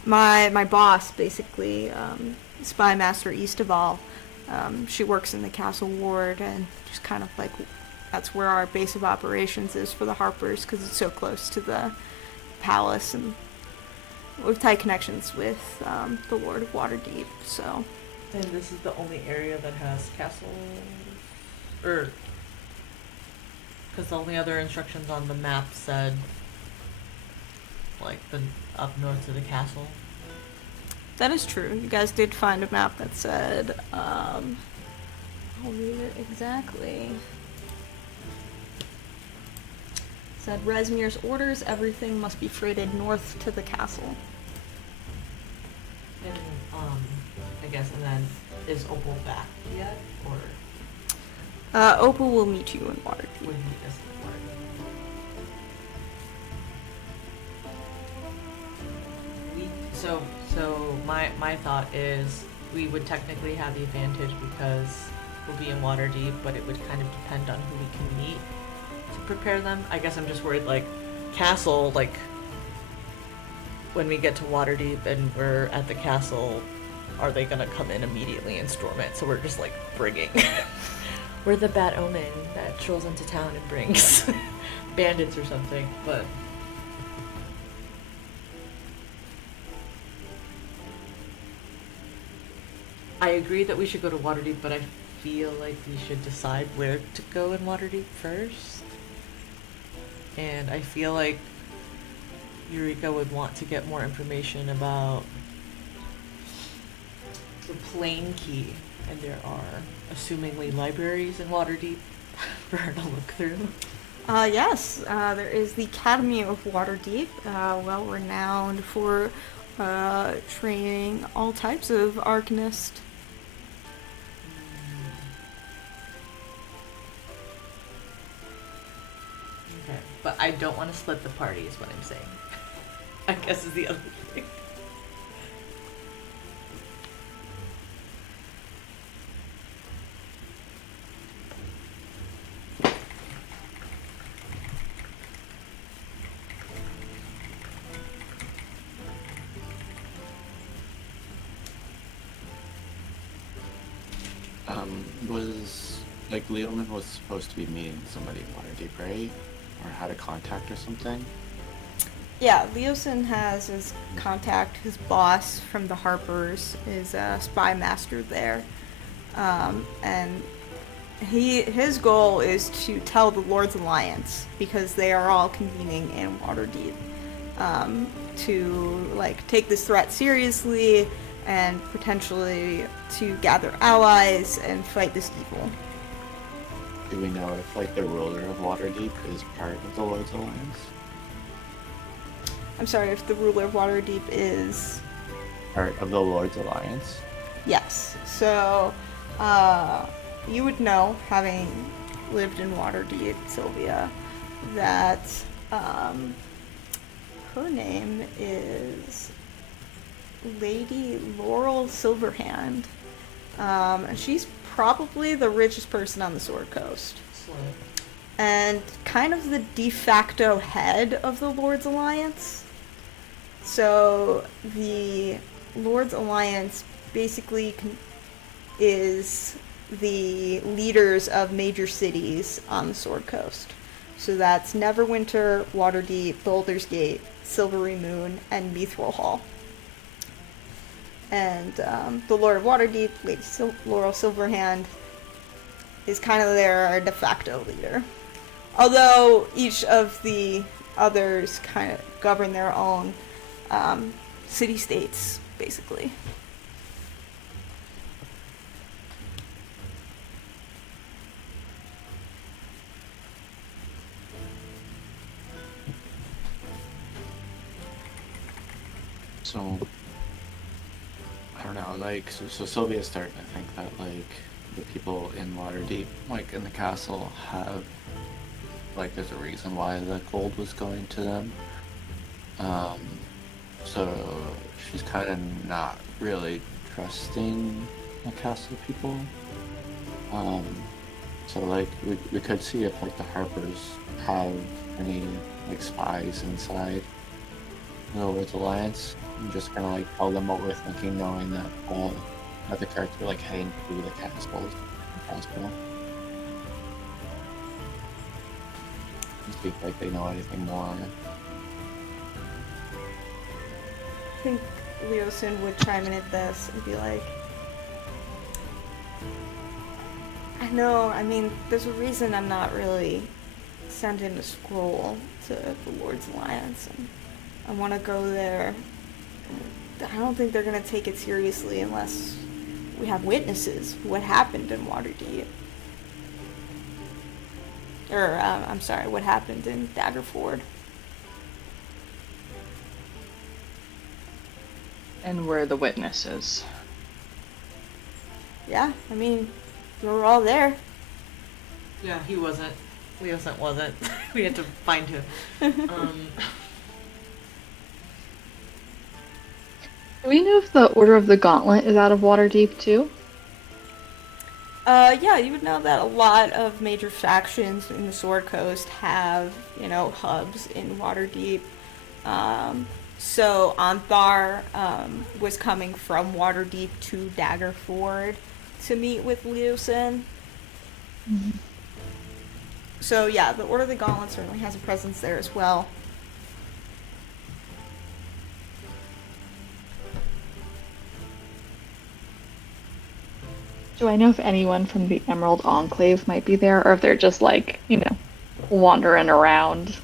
My boss, basically, Spy Master Eastaval, she works in the castle ward, and just kind of like, that's where our base of operations is for the Harpers, because it's so close to the palace, and we've tight connections with the Lord of Waterdeep, so. And this is the only area that has castles? Or, because the only other instructions on the map said, like, the up north of the castle. That is true. You guys did find a map that said, I'll read it exactly. It said, Resmir's orders, everything must be freighted north to the castle. And, I guess, and then, is Opal back yet, or Opal will meet you in Waterdeep. would meet us in Waterdeep? So my thought is, we would technically have the advantage because we'll be in Waterdeep, but it would kind of depend on who we can meet to prepare them. I guess I'm just worried, like, castle, like, when we get to Waterdeep and we're at the castle, are they gonna come in immediately and storm it? So we're just, like, bringing... we're the bad omen that strolls into town and brings bandits or something, but... I agree that we should go to Waterdeep, but I feel like we should decide where to go in Waterdeep first. And I feel like Eureka would want to get more information about the Plane Key, and there are assumingly libraries in Waterdeep for her to look through. Yes, there is the Academy of Waterdeep, well renowned for training all types of arcanists. Okay, but I don't want to split the party is what I'm saying. I guess is the other thing. Was, like, Leoman was supposed to be meeting somebody in Waterdeep, right? Or had a contact or something? Yeah, Leosin has his contact, his boss from the Harpers is a spy master there. And his goal is to tell the Lord's Alliance, because they are all convening in Waterdeep, to, like, take this threat seriously and potentially to gather allies and fight this evil. Do we know if, like, the ruler of Waterdeep is part of the Lord's Alliance? I'm sorry, if the ruler of Waterdeep is... Part of the Lord's Alliance? Yes. So, you would know, having lived in Waterdeep, Sylvia, that her name is Lady Laurel Silverhand. And she's probably the richest person on the Sword Coast. And kind of the de facto head of the Lord's Alliance. So the Lord's Alliance basically is the leaders of major cities on the Sword Coast. So that's Neverwinter, Waterdeep, Baldur's Gate, Silvery Moon, and Mithril Hall. And the Lord of Waterdeep, Lady Laurel Silverhand, is kind of their de facto leader. Although each of the others kind of govern their own city-states, basically. So, I don't know, like, so Sylvia's starting to think that, like, the people in Waterdeep, like, in the castle, have, like, there's a reason why the gold was going to them. So she's kind of not really trusting the castle people. So, like, we could see if, like, the Harpers have any, like, spies inside the Lord's Alliance. I'm just gonna like tell them what we're thinking, knowing that another character like heading through the castle. And see if like they know anything more. I think Leosin would chime in at this and be like, I mean, there's a reason I'm not really sending a scroll to the Lord's Alliance, and I want to go there. I don't think they're going to take it seriously unless we have witnesses what happened in Waterdeep. Or, I'm sorry, what happened in Daggerford. And we're the witnesses. Yeah, I mean, we were all there. Yeah, he wasn't. Leosin wasn't. We had to find him. Do we know if the Order of the Gauntlet is out of Waterdeep too? Yeah, you would know that a lot of major factions in the Sword Coast have, hubs in Waterdeep. So Anthar was coming from Waterdeep to Daggerford to meet with Leosin. Mm-hmm. So yeah, the Order of the Gauntlet certainly has a presence there as well. Do I know if anyone from the Emerald Enclave might be there, or if they're just like, wandering around?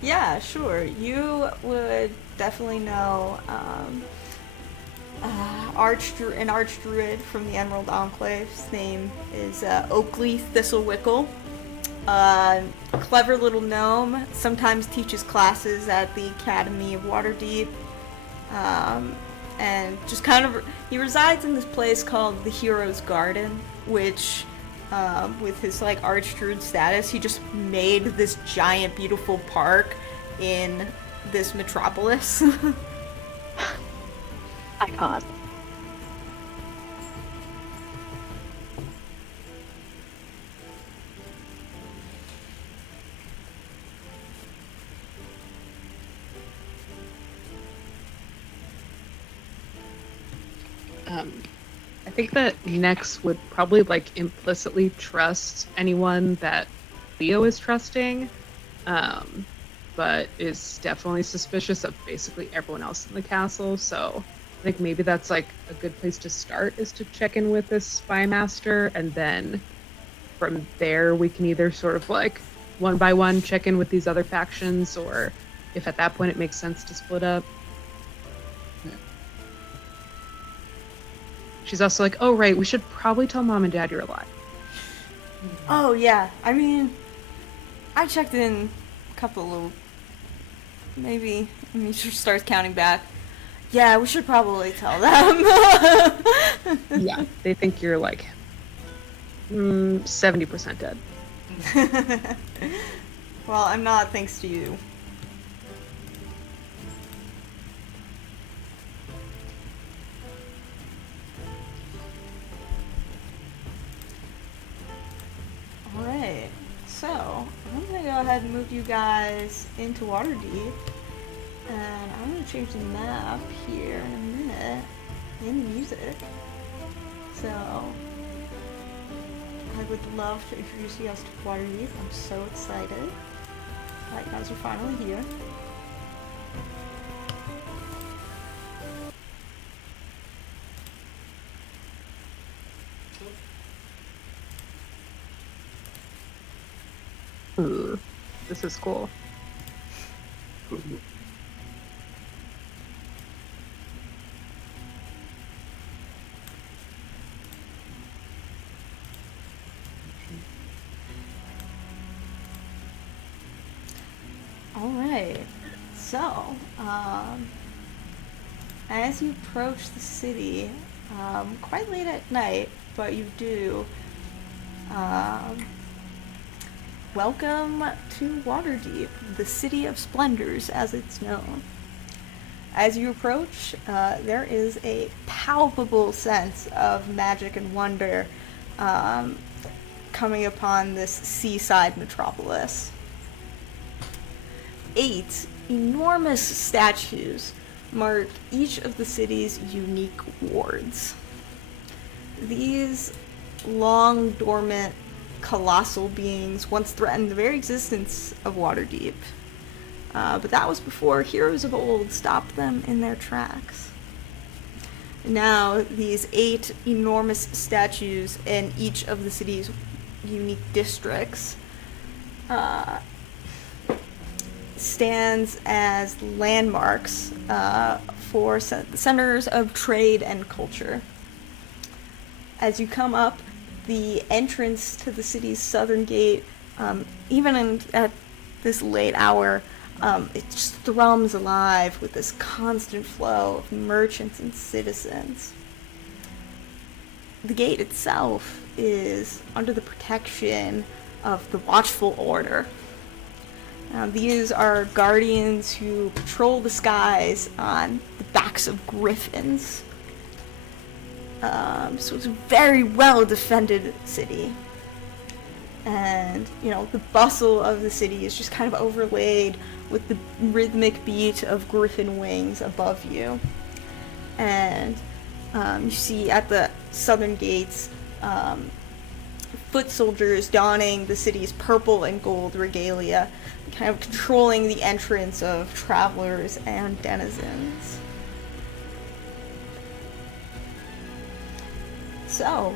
Yeah, sure. You would definitely know an archdruid from the Emerald Enclave. His name is Oakley Thistlewickle. Clever little gnome. Sometimes teaches classes at the Academy of Waterdeep. And just he resides in this place called the Hero's Garden, which, with his archdruid status, he just made this giant, beautiful park in this metropolis. Icon. I think that Nex would probably implicitly trust anyone that Leo is trusting, but is definitely suspicious of basically everyone else in the castle. So I think maybe that's a good place to start, is to check in with this spy master, and then from there we can either sort of one by one check in with these other factions, or if at that point it makes sense to split up. She's also oh right, we should probably tell Mom and Dad you're alive. Oh yeah, I mean, I checked in a couple of, maybe, she starts counting back. Yeah, we should probably tell them. Yeah, they think you're 70% dead. Well, I'm not, thanks to you. Alright, so I'm gonna go ahead and move you guys into Waterdeep, and I'm gonna change the map here in a minute in the music. So I would love to introduce you guys to Waterdeep. I'm so excited that you guys are finally here. Ooh, this is cool. right. So, as you approach the city, quite late at night, but you do, welcome to Waterdeep, the City of Splendors, as it's known. As you approach, there is a palpable sense of magic and wonder coming upon this seaside metropolis. 8 enormous statues mark each of the city's unique wards. These long dormant colossal beings once threatened the very existence of Waterdeep. But that was before heroes of old stopped them in their tracks. Now, these 8 enormous statues in each of the city's unique districts stands as landmarks for centers of trade and culture. As you come up, the entrance to the city's southern gate, even at this late hour, it just thrums alive with this constant flow of merchants and citizens. The gate itself is under the protection of the Watchful Order. These are guardians who patrol the skies on the backs of griffins. So it's a very well defended city. And, the bustle of the city is just kind of overlaid with the rhythmic beat of griffin wings above you. And you see at the southern gates foot soldiers donning the city's purple and gold regalia, kind of controlling the entrance of travelers and denizens. So,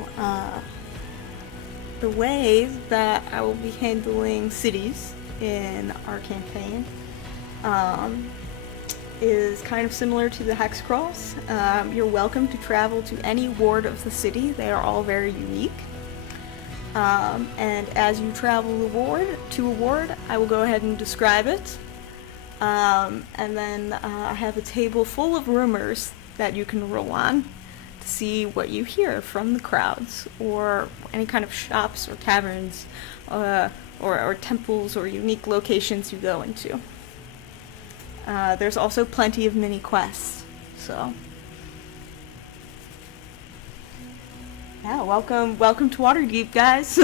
the way that I will be handling cities in our campaign is kind of similar to the Hex Crawls. You're welcome to travel to any ward of the city. They are all very unique. And as you travel to a ward, I will go ahead and describe it. And then I have a table full of rumors that you can roll on to see what you hear from the crowds, or any kind of shops or taverns, or temples or unique locations you go into. There's also plenty of mini quests, so yeah, welcome to Waterdeep, guys.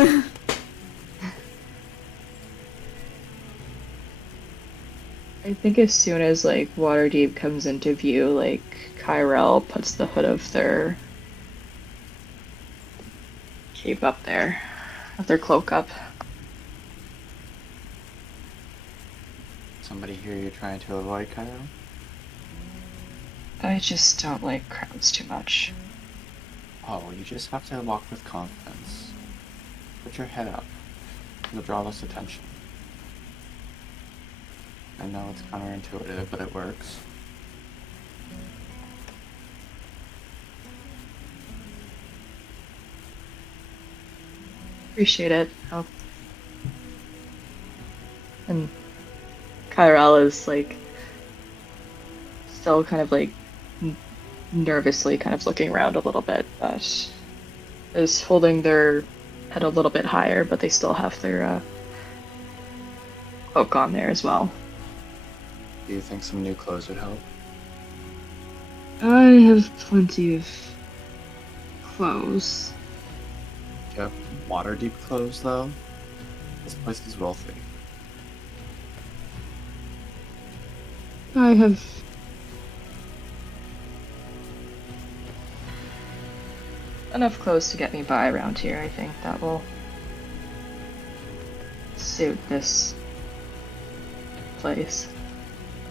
I think as soon as Waterdeep comes into view, Kyrell puts the hood of their cape up there, of their cloak up. Somebody here you're trying to avoid, Kyle? I just don't like crowds too much. Oh, you just have to walk with confidence. Put your head up. You'll draw less attention. I know it's counterintuitive, but it works. Appreciate it. Oh. And Kyrell is still kind of nervously kind of looking around a little bit, but is holding their head a little bit higher, but they still have their cloak on there as well. Do you think some new clothes would help? I have plenty of clothes. Do you have Waterdeep clothes, though? This place is wealthy. I have enough clothes to get me by around here. I think that will suit this place.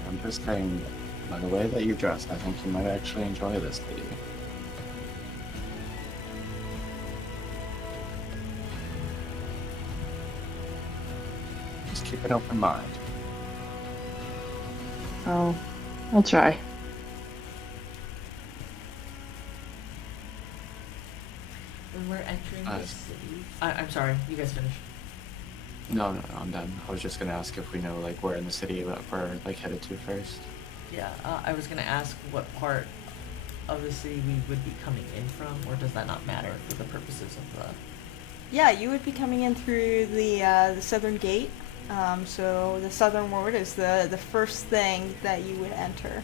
I'm just saying, by the way that you dress, I think you might actually enjoy this lady. Just keep an open mind. I'll try. When we're entering the city... I'm sorry, you guys finish. No, I'm done. I was just gonna ask if we know like where in the city that we're like headed to first. Yeah, I was gonna ask what part of the city we would be coming in from, or does that not matter for the purposes of the... Yeah, you would be coming in through the southern gate. So the southern ward is the first thing that you would enter.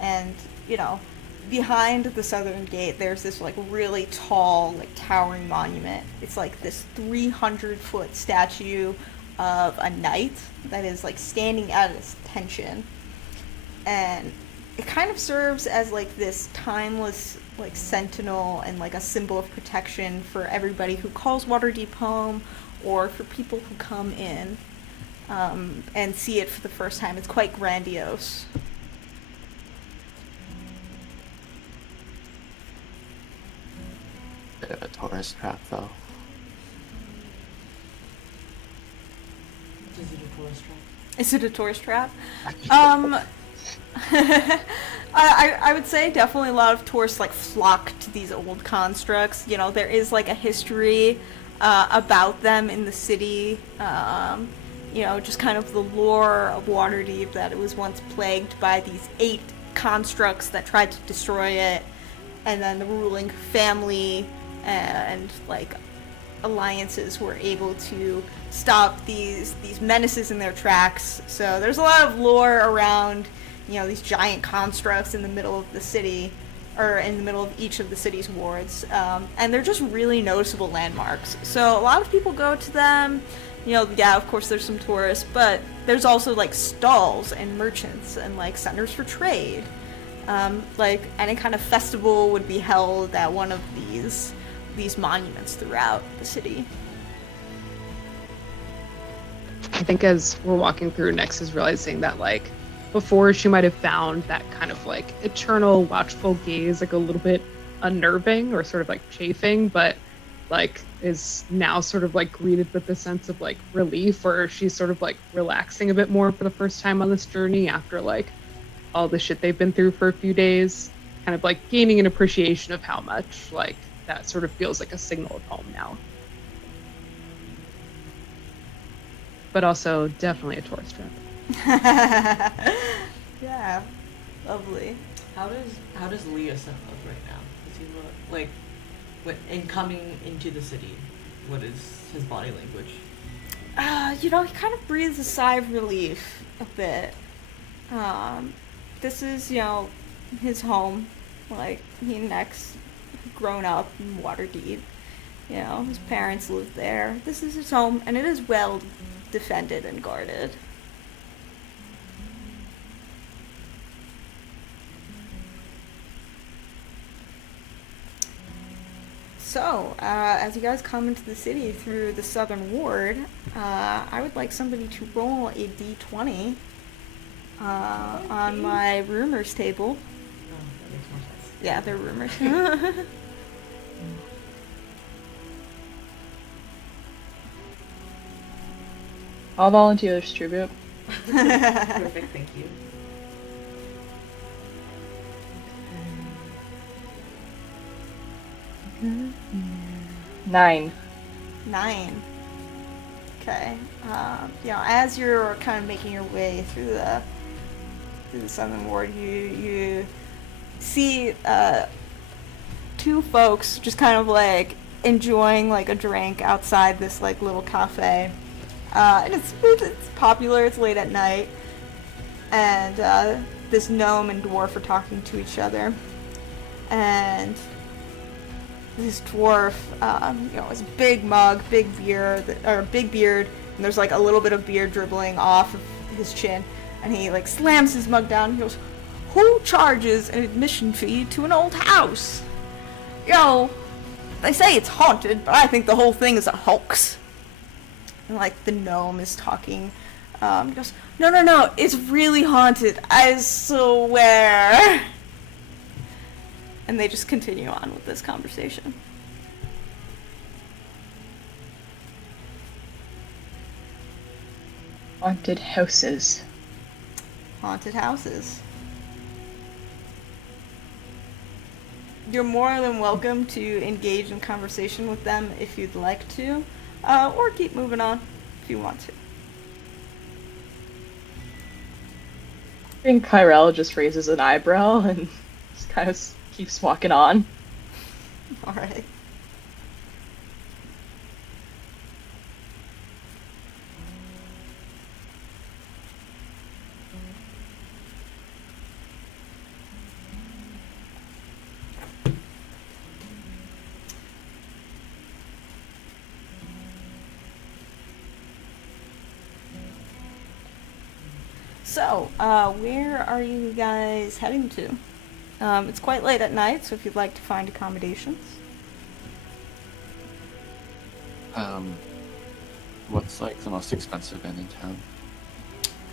And, you know, behind the southern gate, there's this, like, really tall, like, towering monument. It's, like, this 300-foot statue of a knight that is, like, standing at attention. And it kind of serves as, like, this timeless, like, sentinel and, like, a symbol of protection for everybody who calls Waterdeep home or for people who come in and see it for the first time. It's quite grandiose. Bit of a tourist trap, though. Is it a tourist trap? Is it a tourist trap? I would say definitely a lot of tourists like flock to these old constructs. You know, there is like a history about them in the city. You know, just kind of the lore of Waterdeep, that it was once plagued by these 8 constructs that tried to destroy it, and then the ruling family and like alliances were able to stop these menaces in their tracks. So there's a lot of lore around, you know, these giant constructs in the middle of the city, or in the middle of each of the city's wards, and they're just really noticeable landmarks. So a lot of people go to them. You know, yeah, of course there's some tourists, but there's also like stalls and merchants and like centers for trade. Like any kind of festival would be held at one of these monuments throughout the city. I think as we're walking through, Nex is realizing that, like, before she might have found that kind of, like, eternal watchful gaze, like, a little bit unnerving or sort of, like, chafing, but, like, is now sort of, like, greeted with a sense of, like, relief, or she's sort of, like, relaxing a bit more for the first time on this journey after, like, all the shit they've been through for a few days, kind of, like, gaining an appreciation of how much, like, that sort of feels like a signal of home now. But also definitely a tourist trap. Yeah, lovely. How does Leosin look right now? Does he look like, in coming into the city, what is his body language? You know, he kind of breathes a sigh of relief a bit. This is, you know, his home. Like, he and Nex grown up in Waterdeep. You know, his parents lived there. This is his home, and it is well defended and guarded. So, as you guys come into the city through the southern ward, I would like somebody to roll a d20 on my rumors table. Oh, that makes more sense. Yeah, they're rumors. I'll volunteer as tribute. Perfect, thank you. Nine. 9. Okay. You know, as you're kind of making your way through the southern ward, you see 2 folks just kind of like enjoying like a drink outside this like little cafe. And it's popular. It's late at night, and this gnome and dwarf are talking to each other, and this dwarf, you know, has a big mug, big beard, and there's like a little bit of beard dribbling off of his chin, and he like slams his mug down. And he goes, "Who charges an admission fee to an old house? You know, they say it's haunted, but I think the whole thing is a hoax." And like the gnome is talking, he goes, No, it's really haunted, I swear. And they just continue on with this conversation. Haunted houses. Haunted houses. You're more than welcome to engage in conversation with them if you'd like to, or keep moving on. if you want to. I think Kyrell just raises an eyebrow and just kind of keeps walking on. All right. So, where are you guys heading to? It's quite late at night, so if you'd like to find accommodations. What's like the most expensive inn in town?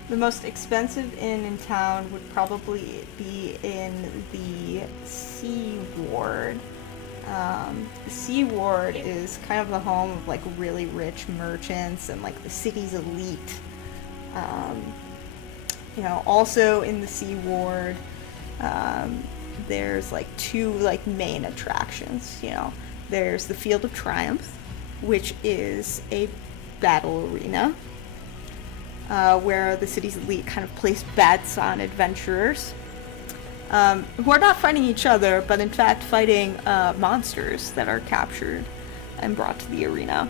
The most expensive inn in town would probably be in the Sea Ward. The Sea Ward is kind of the home of like really rich merchants and like the city's elite. Also in the Sea Ward, there's like two like main attractions. There's the Field of Triumph, which is a battle arena where the city's elite kind of place bets on adventurers who are not fighting each other, but in fact fighting monsters that are captured and brought to the arena.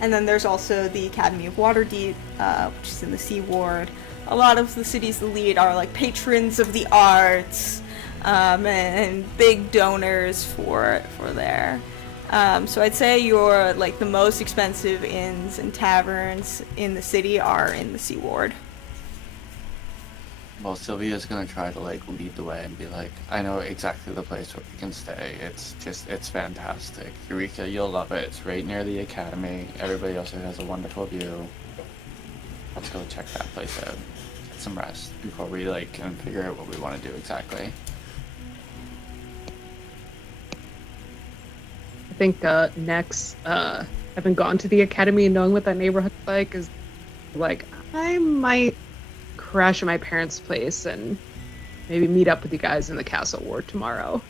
And then there's also the Academy of Waterdeep, which is in the Sea Ward. A lot of the city's elite are like patrons of the arts and big donors for there. So I'd say your like the most expensive inns and taverns in the city are in the Sea Ward. Well, Sylvia's gonna try to like lead the way and be like, I know exactly the place where we can stay. It's fantastic. Eureka, you'll love it. It's right near the academy. Everybody also has a wonderful view. Let's go check that place out. Get some rest before we like can figure out what we want to do exactly. I think next, having gone to the academy and knowing what that neighborhood's like, is like I might crash at my parents' place and maybe meet up with you guys in the castle ward tomorrow.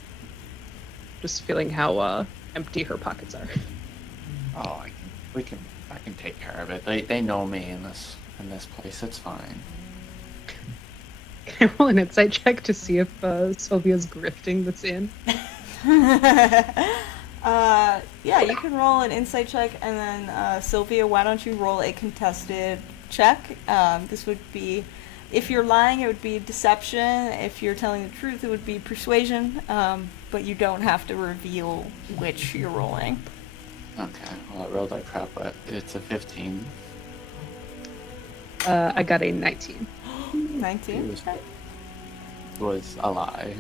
Just feeling how empty her pockets are. Oh, I can take care of it. They know me in this place. It's fine. Can I roll an insight check to see if Sylvia's grifting this in? Yeah, you can roll an insight check, and then Sylvia, why don't you roll a contested check? This would be, if you're lying, it would be deception. If you're telling the truth, it would be persuasion. But you don't have to reveal which you're rolling. Okay. Well, I rolled like crap, but it's a 15. I got a 19. 19. Okay. Was a lie.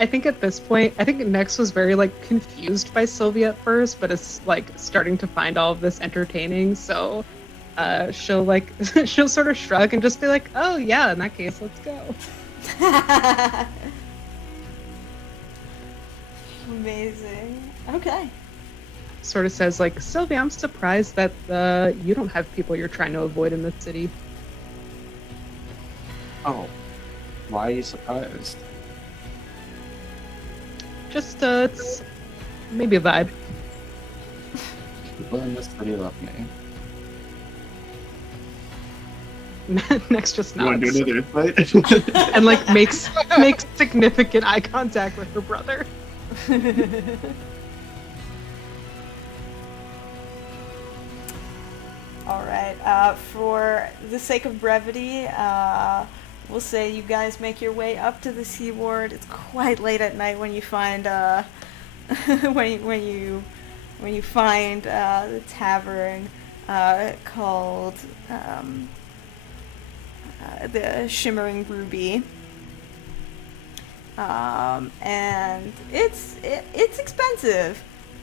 I think at this point, I think Nex was very like confused by Sylvia at first, but is like starting to find all of this entertaining. So she'll sort of shrug and just be like, "Oh yeah, in that case, let's go." Amazing. Okay. Sort of says like, "Sylvia, I'm surprised that you don't have people you're trying to avoid in this city." Oh, why are you surprised? Just it's maybe a vibe. People in this city love me. Nex just You want nods to do another fight? and like makes significant eye contact with her brother. All right. For the sake of brevity, we'll say you guys make your way up to the Sea Ward. It's quite late at night when you find when you find the tavern called the Shimmering Ruby. And it's expensive.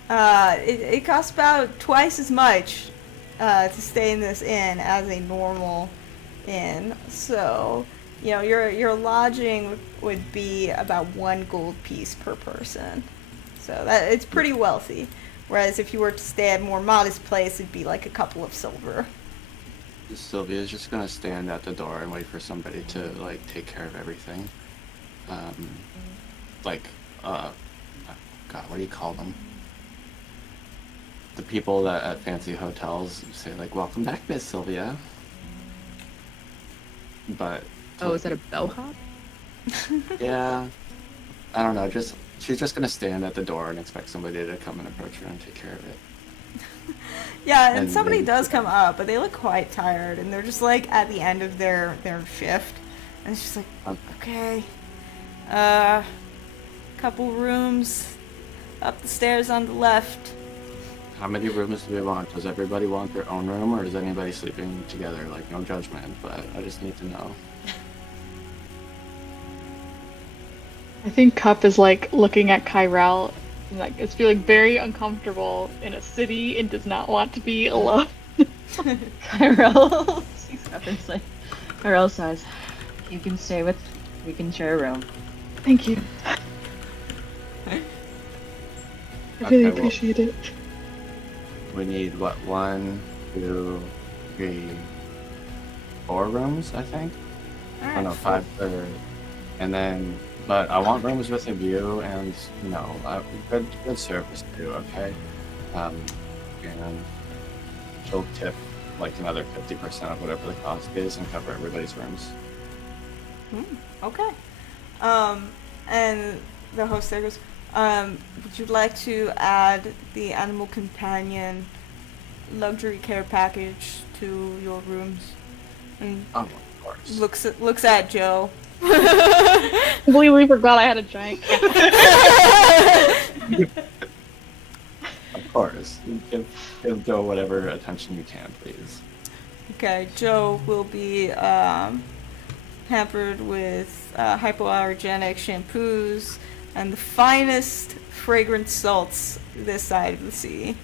It costs about twice as much to stay in this inn as a normal inn. So, your lodging would be about 1 gold piece per person. So that it's pretty wealthy. Whereas if you were to stay at a more modest place, it'd be like a couple of silver. Sylvia's just gonna stand at the door and wait for somebody to like take care of everything. God, what do you call them? the people that at fancy hotels say like, "Welcome back, Miss Sylvia." But Oh, is that a bellhop? yeah, I don't know. Just she's just gonna stand at the door and expect somebody to come and approach her and take care of it. Yeah, and And somebody then- does come up, but they look quite tired, and they're just like at the end of their shift, and it's just like, okay, couple rooms up the stairs on the left. How many rooms do we want? Does everybody want their own room, or is anybody sleeping together? Like, no judgment, but I just need to know. I think Cup is like looking at Kyrell and like is feeling very uncomfortable in a city and does not want to be alone. Kyrell sees Cup and like, Kyrell says, "You can stay with. We can share a room." Thank you. I Okay, really well- appreciate it. We need what? 1, 2, 3, 4 rooms, I think. Oh no, 5 and then. But I want rooms with a view and good service too. Okay. And she'll tip like another 50% of whatever the cost is and cover everybody's rooms. Okay. And the host there goes, would you like to add the animal companion luxury care package to your rooms? And Oh, of course. looks at Joe. Completely forgot I had a giant cat. Of course. Give Joe whatever attention you can, please. Okay, Joe will be pampered with hypoallergenic shampoos and the finest fragrant salts this side of the sea.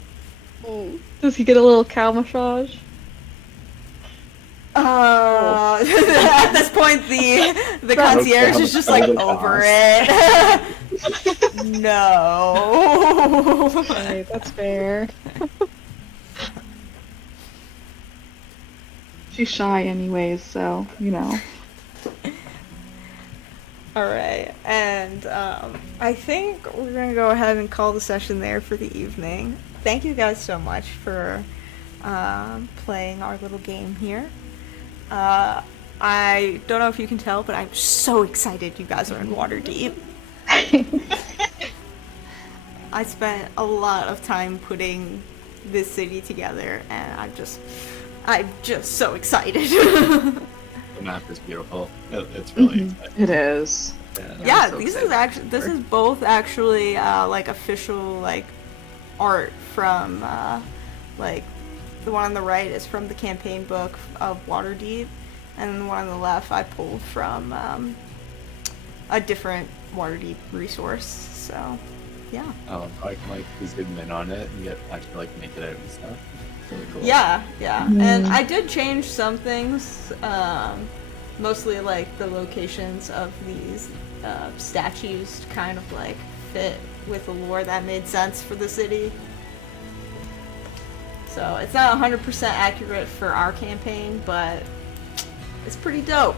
Does he get a little cow massage? At this point, the concierge is just like over it. No. Okay, that's fair. She's shy anyways, so, you know. Alright, and I think we're going to go ahead and call the session there for the evening. Thank you guys so much for playing our little game here. I don't know if you can tell, but I'm so excited you guys are in Waterdeep. I spent a lot of time putting this city together, and I'm just so excited. The map is beautiful. It's really exciting. It is. Yeah, I'm so this is excited. actually is both actually like official like art from like the one on the right is from the campaign book of Waterdeep, and the one on the left I pulled from a different Waterdeep resource. So yeah. Oh, I can like zoom in on it and get actually like make it out and stuff. It's really cool. Yeah, and I did change some things, mostly like the locations of these statues to kind of like fit with the lore that made sense for the city. So it's not 100% accurate for our campaign, but it's pretty dope.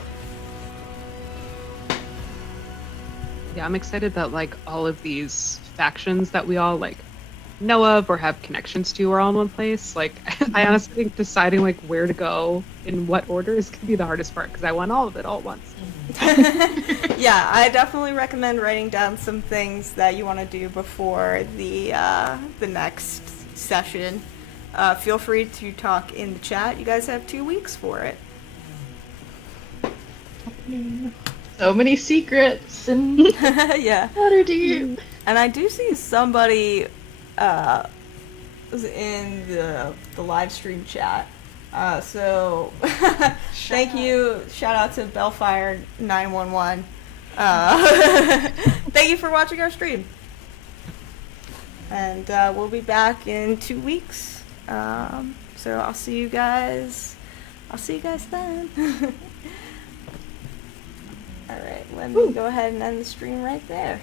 Yeah, I'm excited that like all of these factions that we all like know of or have connections to are all in one place. Like, I honestly think deciding like where to go in what order is gonna be the hardest part because I want all of it all at once. Yeah, I definitely recommend writing down some things that you want to do before the next session. Feel free to talk in the chat. You guys have 2 weeks for it. So many secrets and Yeah. Waterdeep. And I do see somebody was in the live stream chat. So thank you. Shout out to Bellfire 911. Thank you for watching our stream. And we'll be back in 2 weeks. So I'll see you guys. Then. All right, let me go ahead and end the stream right there.